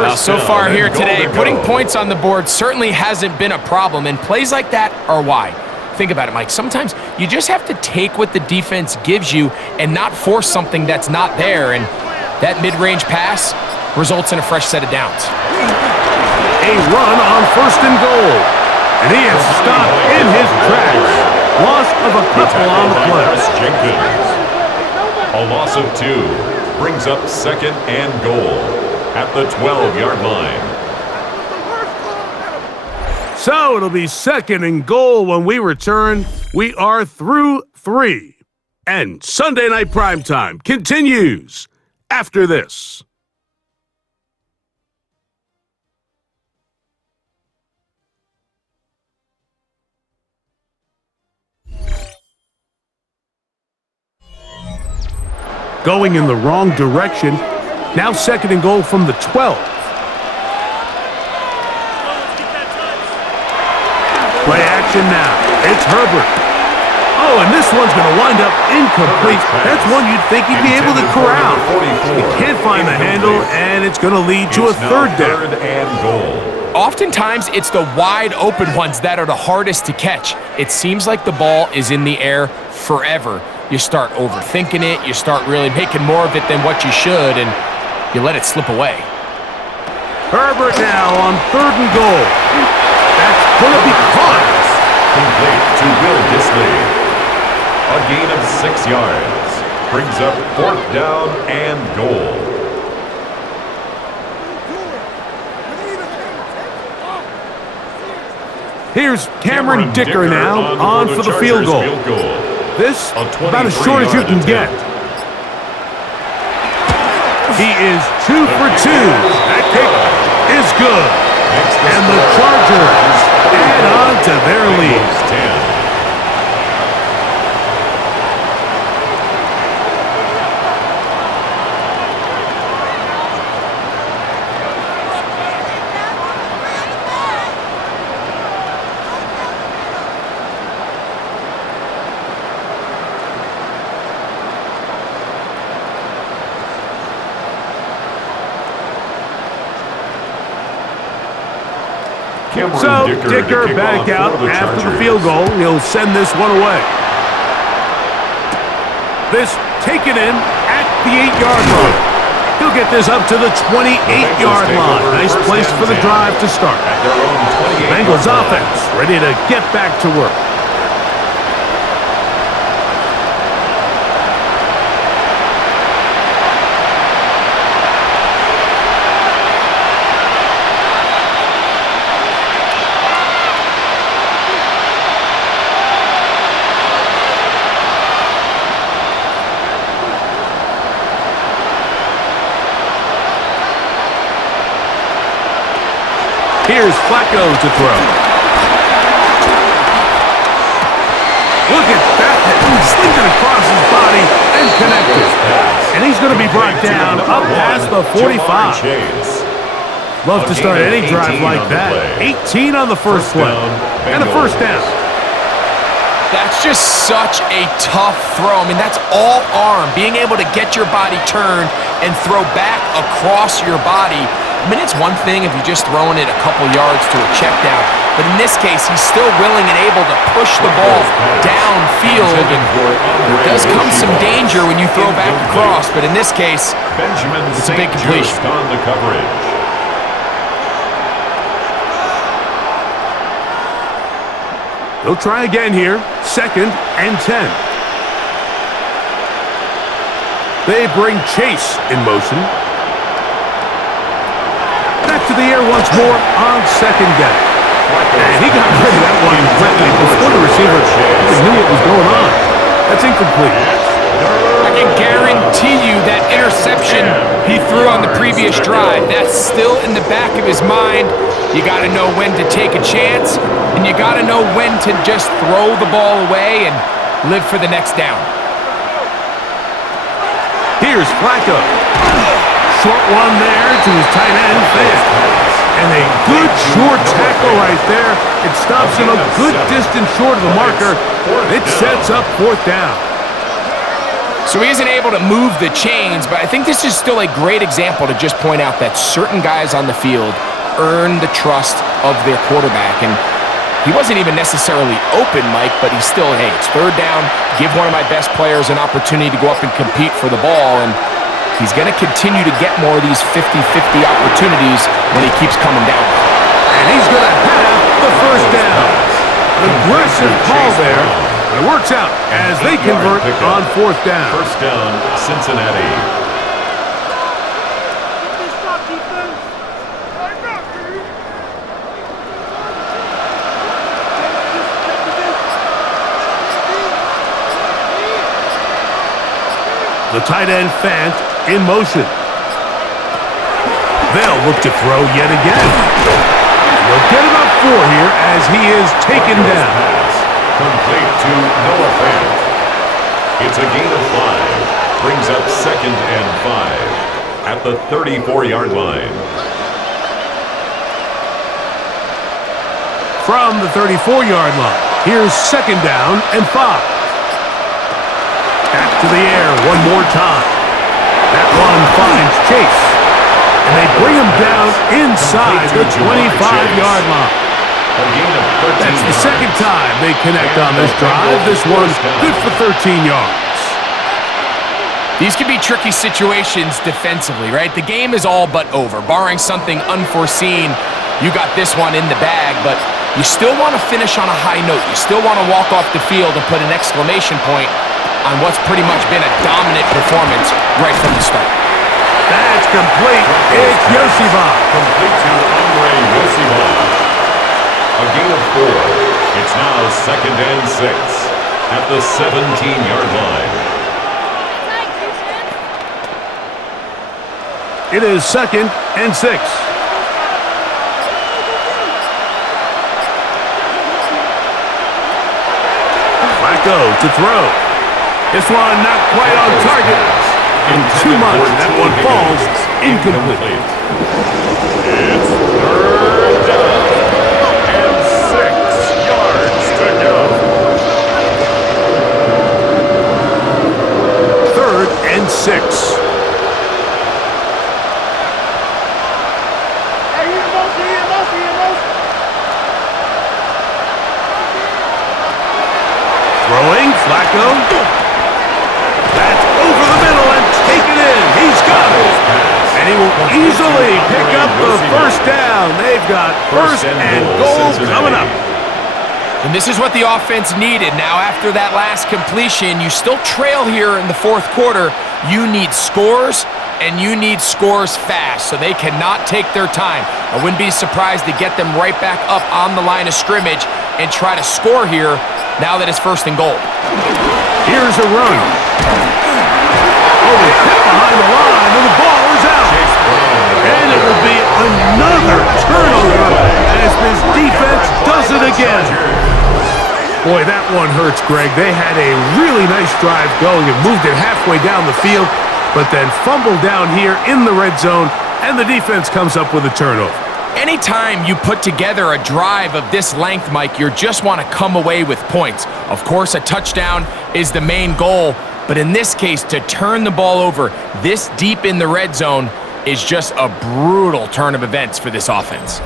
Well, so far here today, putting points on the board certainly hasn't been a problem, and plays like that are why. Think about it, Mike. Sometimes you just have to take what the defense gives you and not force something that's not there, and that mid-range pass results in a fresh set of downs. A run on 1st and goal. And he is stopped in his tracks. Loss of a couple on the play. Jenkins. A loss of 2 brings up 2nd and goal at the 12-yard line. So it'll be 2nd and goal when we return. We are through 3. And Sunday Night Primetime continues after this. Going in the wrong direction. Now 2nd and goal from the 12. Play action now. It's Herbert. Oh, and this one's going to wind up incomplete. That's one you'd think he'd be able to corral. He can't find the handle, and it's going to lead to a 3rd down. 3rd and goal. Oftentimes, it's the wide open ones that are the hardest to catch. It seems like the ball is in the air forever. You start overthinking it, you start really making more of it than what you should, and you let it slip away. Herbert now on 3rd and goal. That's going to be caught. Complete to Will Disley. A gain of 6 yards. Brings up 4th down and goal. Here's Cameron Dicker now on for the field goal. This, about as short as you can get. He is 2 for 2. That kick is good. And the Chargers add on to their lead. So, Dicker back out after the field goal. He'll send this one away. This taken in at the 8-yard line. He'll get this up to the 28-yard line. Nice place for the drive to start. Bengals offense ready to get back to work. Here's Flacco to throw. Look at that. Slings it across his body and connected. And he's going to be brought down up past the 45. Love to start any drive like that. 18 on the first play. And a first down. That's just such a tough throw. I mean, that's all arm. Being able to get your body turned and throw back across your body. I mean, it's one thing if you're just throwing it a couple yards to a check down. But in this case, he's still willing and able to push the ball downfield. And there does come some danger when you throw back across. But in this case, it's a big completion. On the coverage. They'll try again here. 2nd and 10. They bring Chase in motion. Back to the air once more on 2nd down. And he got rid of that one quickly before the receiver even knew what was going on. That's incomplete. I can guarantee you that interception he threw on the previous drive, that's still in the back of his mind. You got to know when to take a chance, and you got to know when to just throw the ball away and live for the next down. Here's Flacco. Short one there to his tight end, Fant. And a good short tackle right there. It stops him a good distance short of the marker. It sets up 4th down. So he isn't able to move the chains, but I think this is still a great example to just point out that certain guys on the field earn the trust of their quarterback. And he wasn't even necessarily open, Mike, but he's still, hey, it's 3rd down. Give one of my best players an opportunity to go up and compete for the ball. And he's going to continue to get more of these 50-50 opportunities when he keeps coming down. And he's going to have the first down. An aggressive call there. It works out as they convert on 4th down. First down, Cincinnati. The tight end Fant in motion. They'll look to throw yet again. They'll get about 4 here as he is taken down. Complete to Noah Fant. It's a gain of 5. Brings up 2nd and 5 at the 34-yard line. From the 34-yard line, here's 2nd down and 5. Back to the air one more time. That one finds Chase. And they bring him down inside the 25-yard line. That's the 2nd time they connect on this drive. This one good for 13 yards. These can be tricky situations defensively, right? The game is all but over. Barring something unforeseen, you got this one in the bag, but you still want to finish on a high note. You still want to walk off the field and put an exclamation point on what's pretty much been a dominant performance right from the start. That's complete. It's Yoshiva. Complete to Andre Yoshiva. A gain of 4. It's now 2nd and 6 at the 17-yard line. It is 2nd and 6. Flacco to throw. This one not quite on target. And too much. That one falls incomplete. It's 3rd down and 6 yards to go. 3rd and 6. Throwing, Flacco. That's over the middle and taken in. He's got it. And he will easily pick up the first down. They've got 1st and goal coming up. And this is what the offense needed. Now, after that last completion, you still trail here in the 4th quarter. You need scores, and you need scores fast, so they cannot take their time. I wouldn't be surprised to get them right back up on the line of scrimmage and try to score here now that it's 1st and goal. Here's a run. Oh, they hit behind the line, and the ball is out. And it will be another turnover one hurts, Greg. They had a really nice drive going and moved it halfway down the field, but then fumbled down here in the red zone, and the defense comes up with a turnover. Anytime you put together a drive of this length, Mike, you just want to come away with points. Of course, a touchdown is the main goal, but in this case, to turn the ball over this deep in the red zone is just a brutal turn of events for this offense.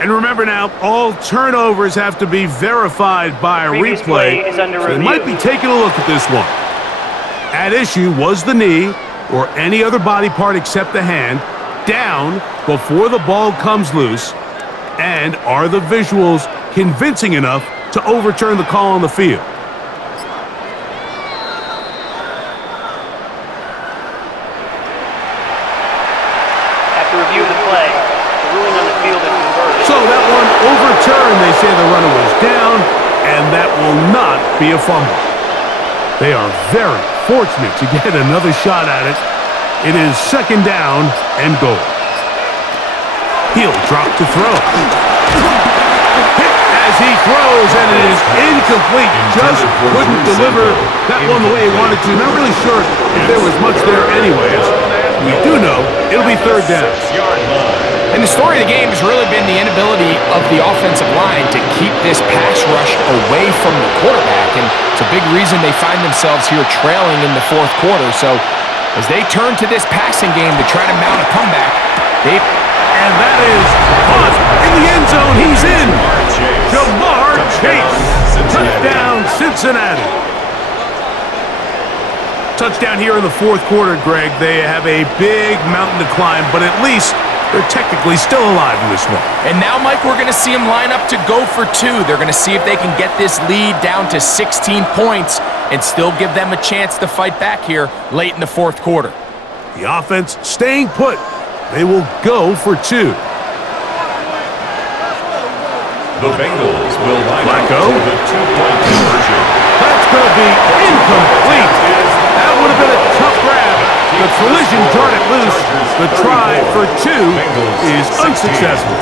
And remember now, all turnovers have to be verified by a replay, so they might be taking a look at this one. At issue was the knee, or any other body part except the hand, down before the ball comes loose, and are the visuals convincing enough to overturn the call on the field? After review of the play, the ruling on the field is reversed. So that one overturned. They say the runner was down, and that will not be a fumble. They are very fortunate to get another shot at it. It is second down and goal. He'll drop to throw. Hit as he throws, and it is incomplete. Just couldn't deliver that one the way he wanted to. Not really sure if there was much there anyways. We do know it'll be third down. And the story of the game has really been the inability of the offensive line to keep this pass rush away from the quarterback, and it's a big reason they find themselves here trailing in the fourth quarter. So as they turn to this passing game to try to mount a comeback, and that is caught in the end zone. He's in. Jamar Chase. Touchdown, Cincinnati. Touchdown here in the fourth quarter, Greg. They have a big mountain to climb, but at least they're technically still alive in this one. And now, Mike, we're going to see them line up to go for two. They're going to see if they can get this lead down to 16 points and still give them a chance to fight back here late in the fourth quarter. The offense staying put. They will go for two. The Bengals will line up Flacco. for the two-point conversion. That's going to be incomplete. That would have been a tough grab. The collision turned it loose. The try for two is unsuccessful.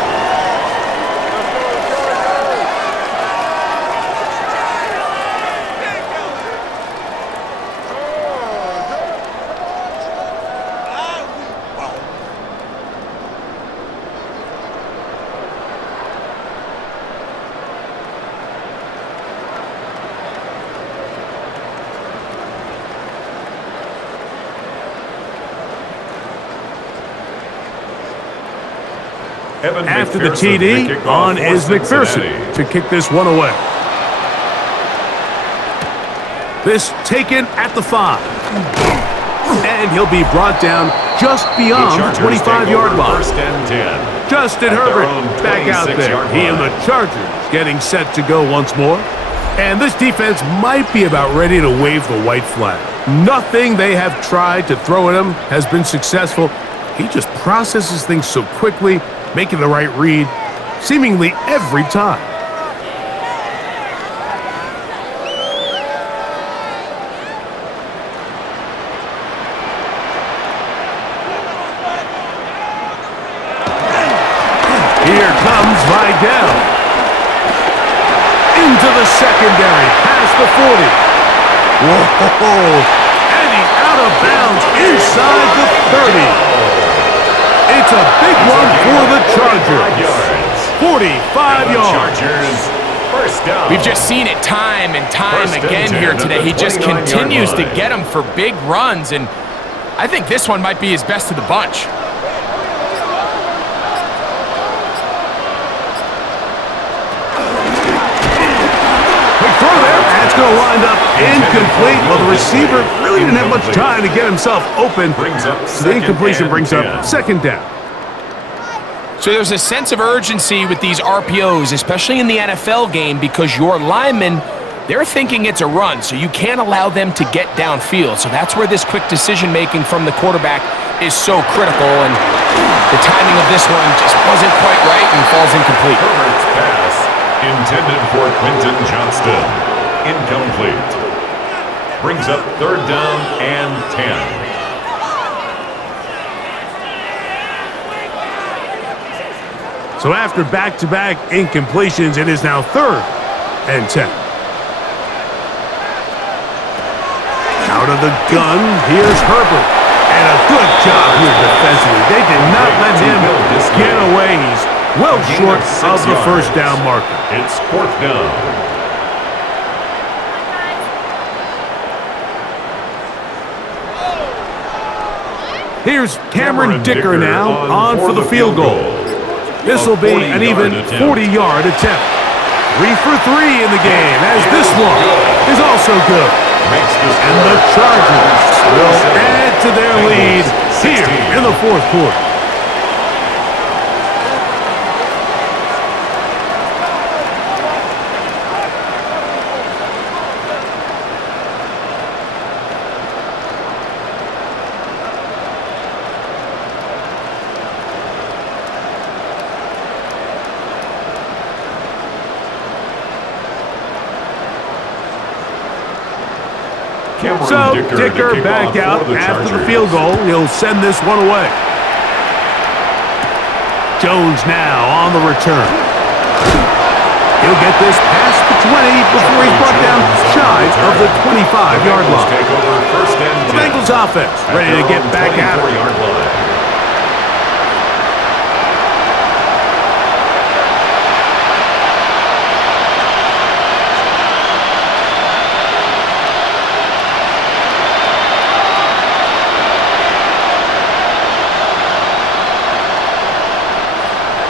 After the TD, on is McPherson to kick this one away. This taken at the 5. And he'll be brought down just beyond the 25-yard line. First and 10. Justin Herbert back out there. He and the Chargers getting set to go once more. And this defense might be about ready to wave the white flag. Nothing they have tried to throw at him has been successful. He just processes things so quickly, making the right read seemingly every time. Here comes Vidal. Into the secondary, past the 40. Whoa! And he's out of bounds inside the 30. It's a big one for the Chargers. 45 yards. First down. We've just seen it time and time again here today. He just continues to get them for big runs, and I think this one might be his best of the bunch. Big throw there. That's going to wind up incomplete. Well, the receiver really didn't have much time to get himself open. The incompletion brings up second down. So there's a sense of urgency with these RPOs, especially in the NFL game, because your linemen, they're thinking it's a run, so you can't allow them to get downfield. So that's where this quick decision-making from the quarterback is so critical, and the timing of this one just wasn't quite right and falls incomplete. Herbert's pass intended for Quentin Johnston. Incomplete. Brings up third down and 10. So after back-to-back incompletions, it is now third and 10. Out of the gun, here's Herbert. And a good job here defensively. They did not let him get away. He's well short of the first down marker. It's fourth down. Here's Cameron Dicker now on for the field goal. This will be an even 40-yard attempt. 3 for 3 in the game, as this one is also good. And the Chargers will add to their lead here in the fourth quarter. So Dicker back out after the field goal. He'll send this one away. Jones now on the return. He'll get this past the 20 before he's brought down shy of the 25-yard line. The Bengals offense ready to get back at it.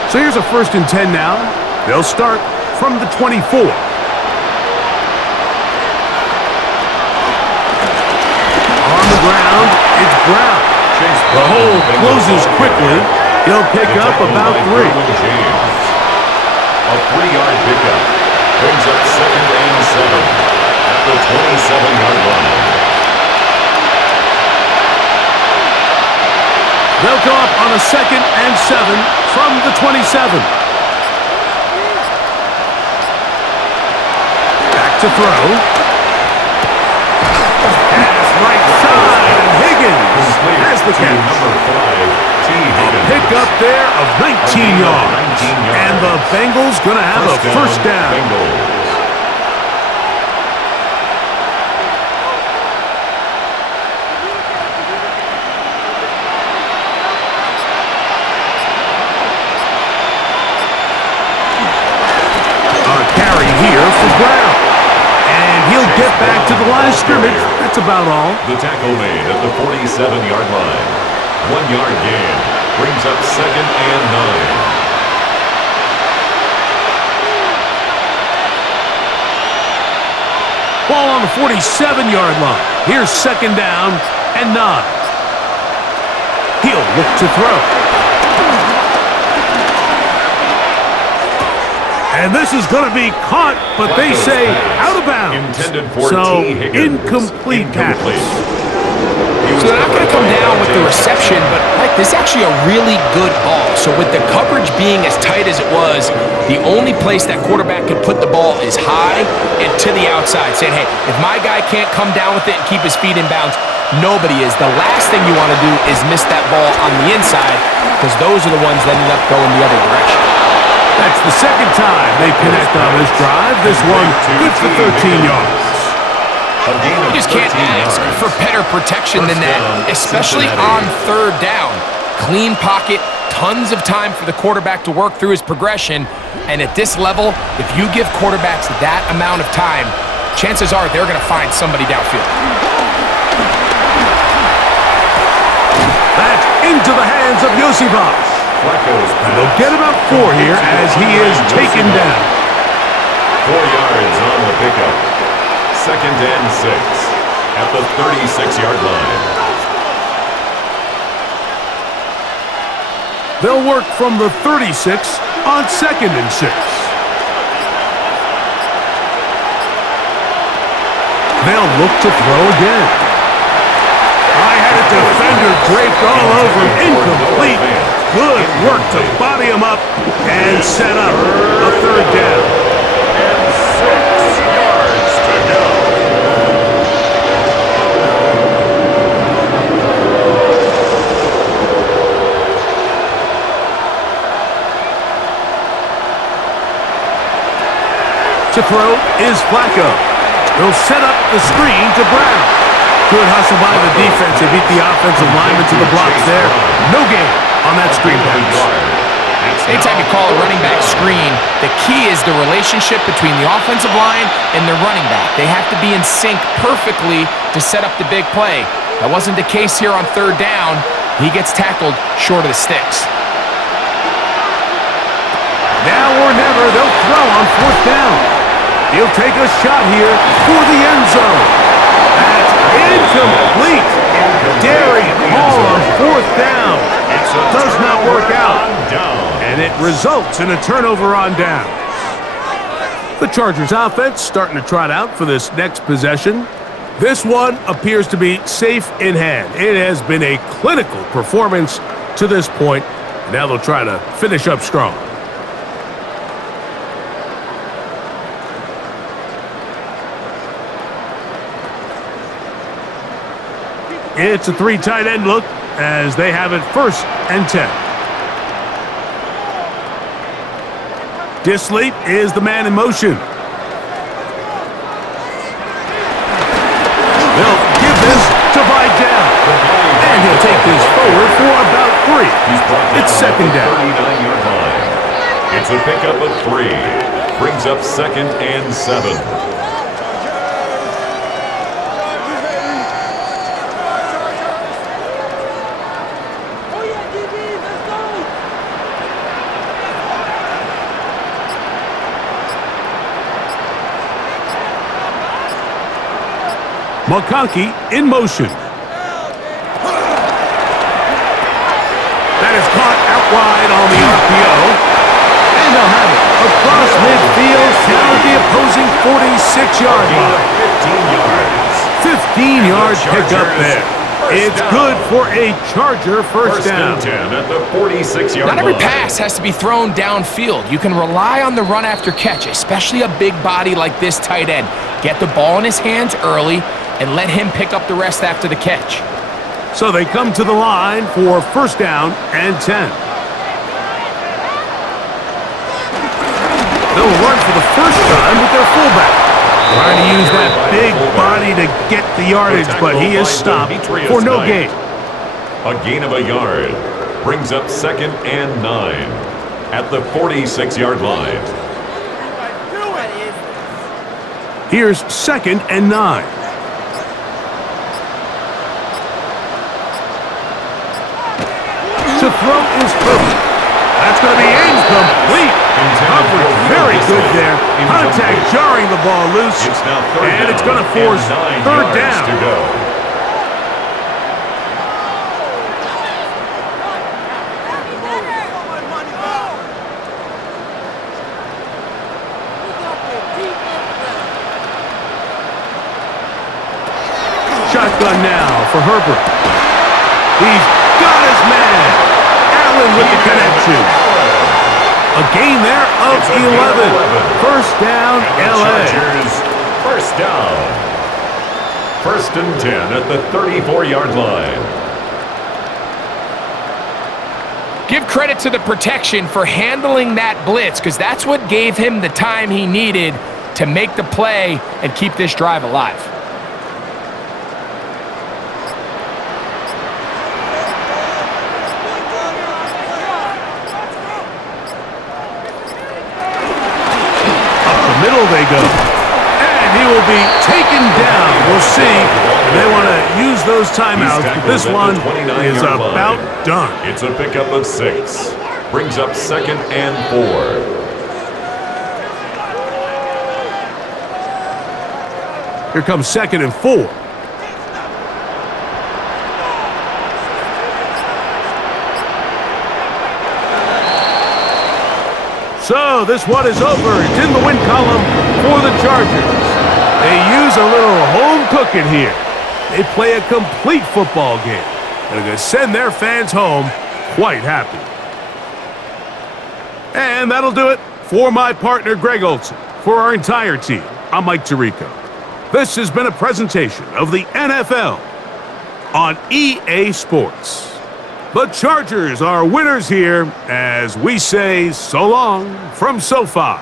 So here's a 1st and 10 now. They'll start from the 24. On the ground, it's Brown. The hole closes quickly. He'll pick up about 3. A 3-yard pickup brings up 2nd and 7 at the 27-yard line. They'll go up on a 2nd and 7 from the 27. Back to throw. Pass right side, and Higgins has the catch. A pickup there of 19 yards. And the Bengals going to have a first down. Brown. And he'll get back to the line of scrimmage. That's about all. The tackle made at the 47-yard line. 1-yard gain. Brings up 2nd and 9. Ball on the 47-yard line. Here's 2nd down and 9. He'll look to throw. And this is going to be caught, but they say out of bounds. So incomplete pass. So they're not going to come down with the reception, but Mike, this is actually a really good ball. So with the coverage being as tight as it was, the only place that quarterback could put the ball is high and to the outside, saying, hey, if my guy can't come down with it and keep his feet in bounds, nobody is. The last thing you want to do is miss that ball on the inside, because those are the ones that end up going the other direction. That's the 2nd time they connect on this drive. This one good for 13 yards. You just can't ask for better protection than that, especially on 3rd down. Clean pocket, tons of time for the quarterback to work through his progression. And at this level, if you give quarterbacks that amount of time, chances are they're going to find somebody downfield. That's into the hands of Yosivas. And they'll get about 4 here as he is taken down. 4 yards on the pickup. 2nd and 6 at the 36-yard line. They'll work from the 36 on 2nd and 6. They'll look to throw again. I had a defender draped all over him. Incomplete. Good work to body him up and set up a 3rd down. And 6 yards to To throw is Flacco. He'll set up the screen to Brown. Good hustle by the defense. They beat the offensive lineman to the blocks there. No gain on that screen pass. Anytime you call a running back screen, the key is the relationship between the offensive line and their running back. They have to be in sync perfectly to set up the big play. That wasn't the case here on third down. He gets tackled short of the sticks. Now or never, they'll throw on fourth down. He'll take a shot here for the end zone. That's incomplete. Daring call on fourth down. Does not work out. And it results in a turnover on downs. The Chargers offense starting to trot out for this next possession. This one appears to be safe in hand. It has been a clinical performance to this point. Now they'll try to finish up strong. It's a three tight end look as they have it 1st and 10. Disley is the man in motion. They'll give this to Vidal. And he'll take this forward for about 3. It's 2nd down. 39-yard line. It's a pickup of 3. Brings up 2nd and 7. McConkey in motion. That is caught out wide on the RPO. And they'll have it across midfield down at the opposing 46-yard line. 15-yard pickup there. It's good for a Charger first down. 10 at the 46-yard line. Not every pass has to be thrown downfield. You can rely on the run after catch, especially a big body like this tight end. Get the ball in his hands early and let him pick up the rest after the catch. So they come to the line for 1st down and 10. They'll run for the first time with their fullback. Trying to use that big body to get the yardage, but he is stopped for no gain. A gain of a yard. Brings up 2nd and 9 at the 46-yard line. Here's 2nd and 9. To throw is perfect. That's going to be incomplete. Coverage very good there. Contact jarring the ball loose. And it's going to force 3rd down. To go. Shotgun now for Herbert. He's got his man. Allen with the connection. A gain there of 11. 1st down, LA. Chargers, 1st down. 1st and 10 at the 34-yard line. Give credit to the protection for handling that blitz, because that's what gave him the time he needed to make the play and keep this drive alive. Middle they go. And he will be taken down. We'll see. They want to use those timeouts, but this one is about done. It's a pickup of 6. Brings up 2nd and 4. Here comes 2nd and 4. So this one is over. It's in the win column for the Chargers. They use a little home cooking here. They play a complete football game. They're going to send their fans home quite happy. And that'll do it for my partner, Greg Olson. For our entire team, I'm Mike Tirico. This has been a presentation of the NFL on EA Sports. The Chargers are winners here as we say so long from SoFi.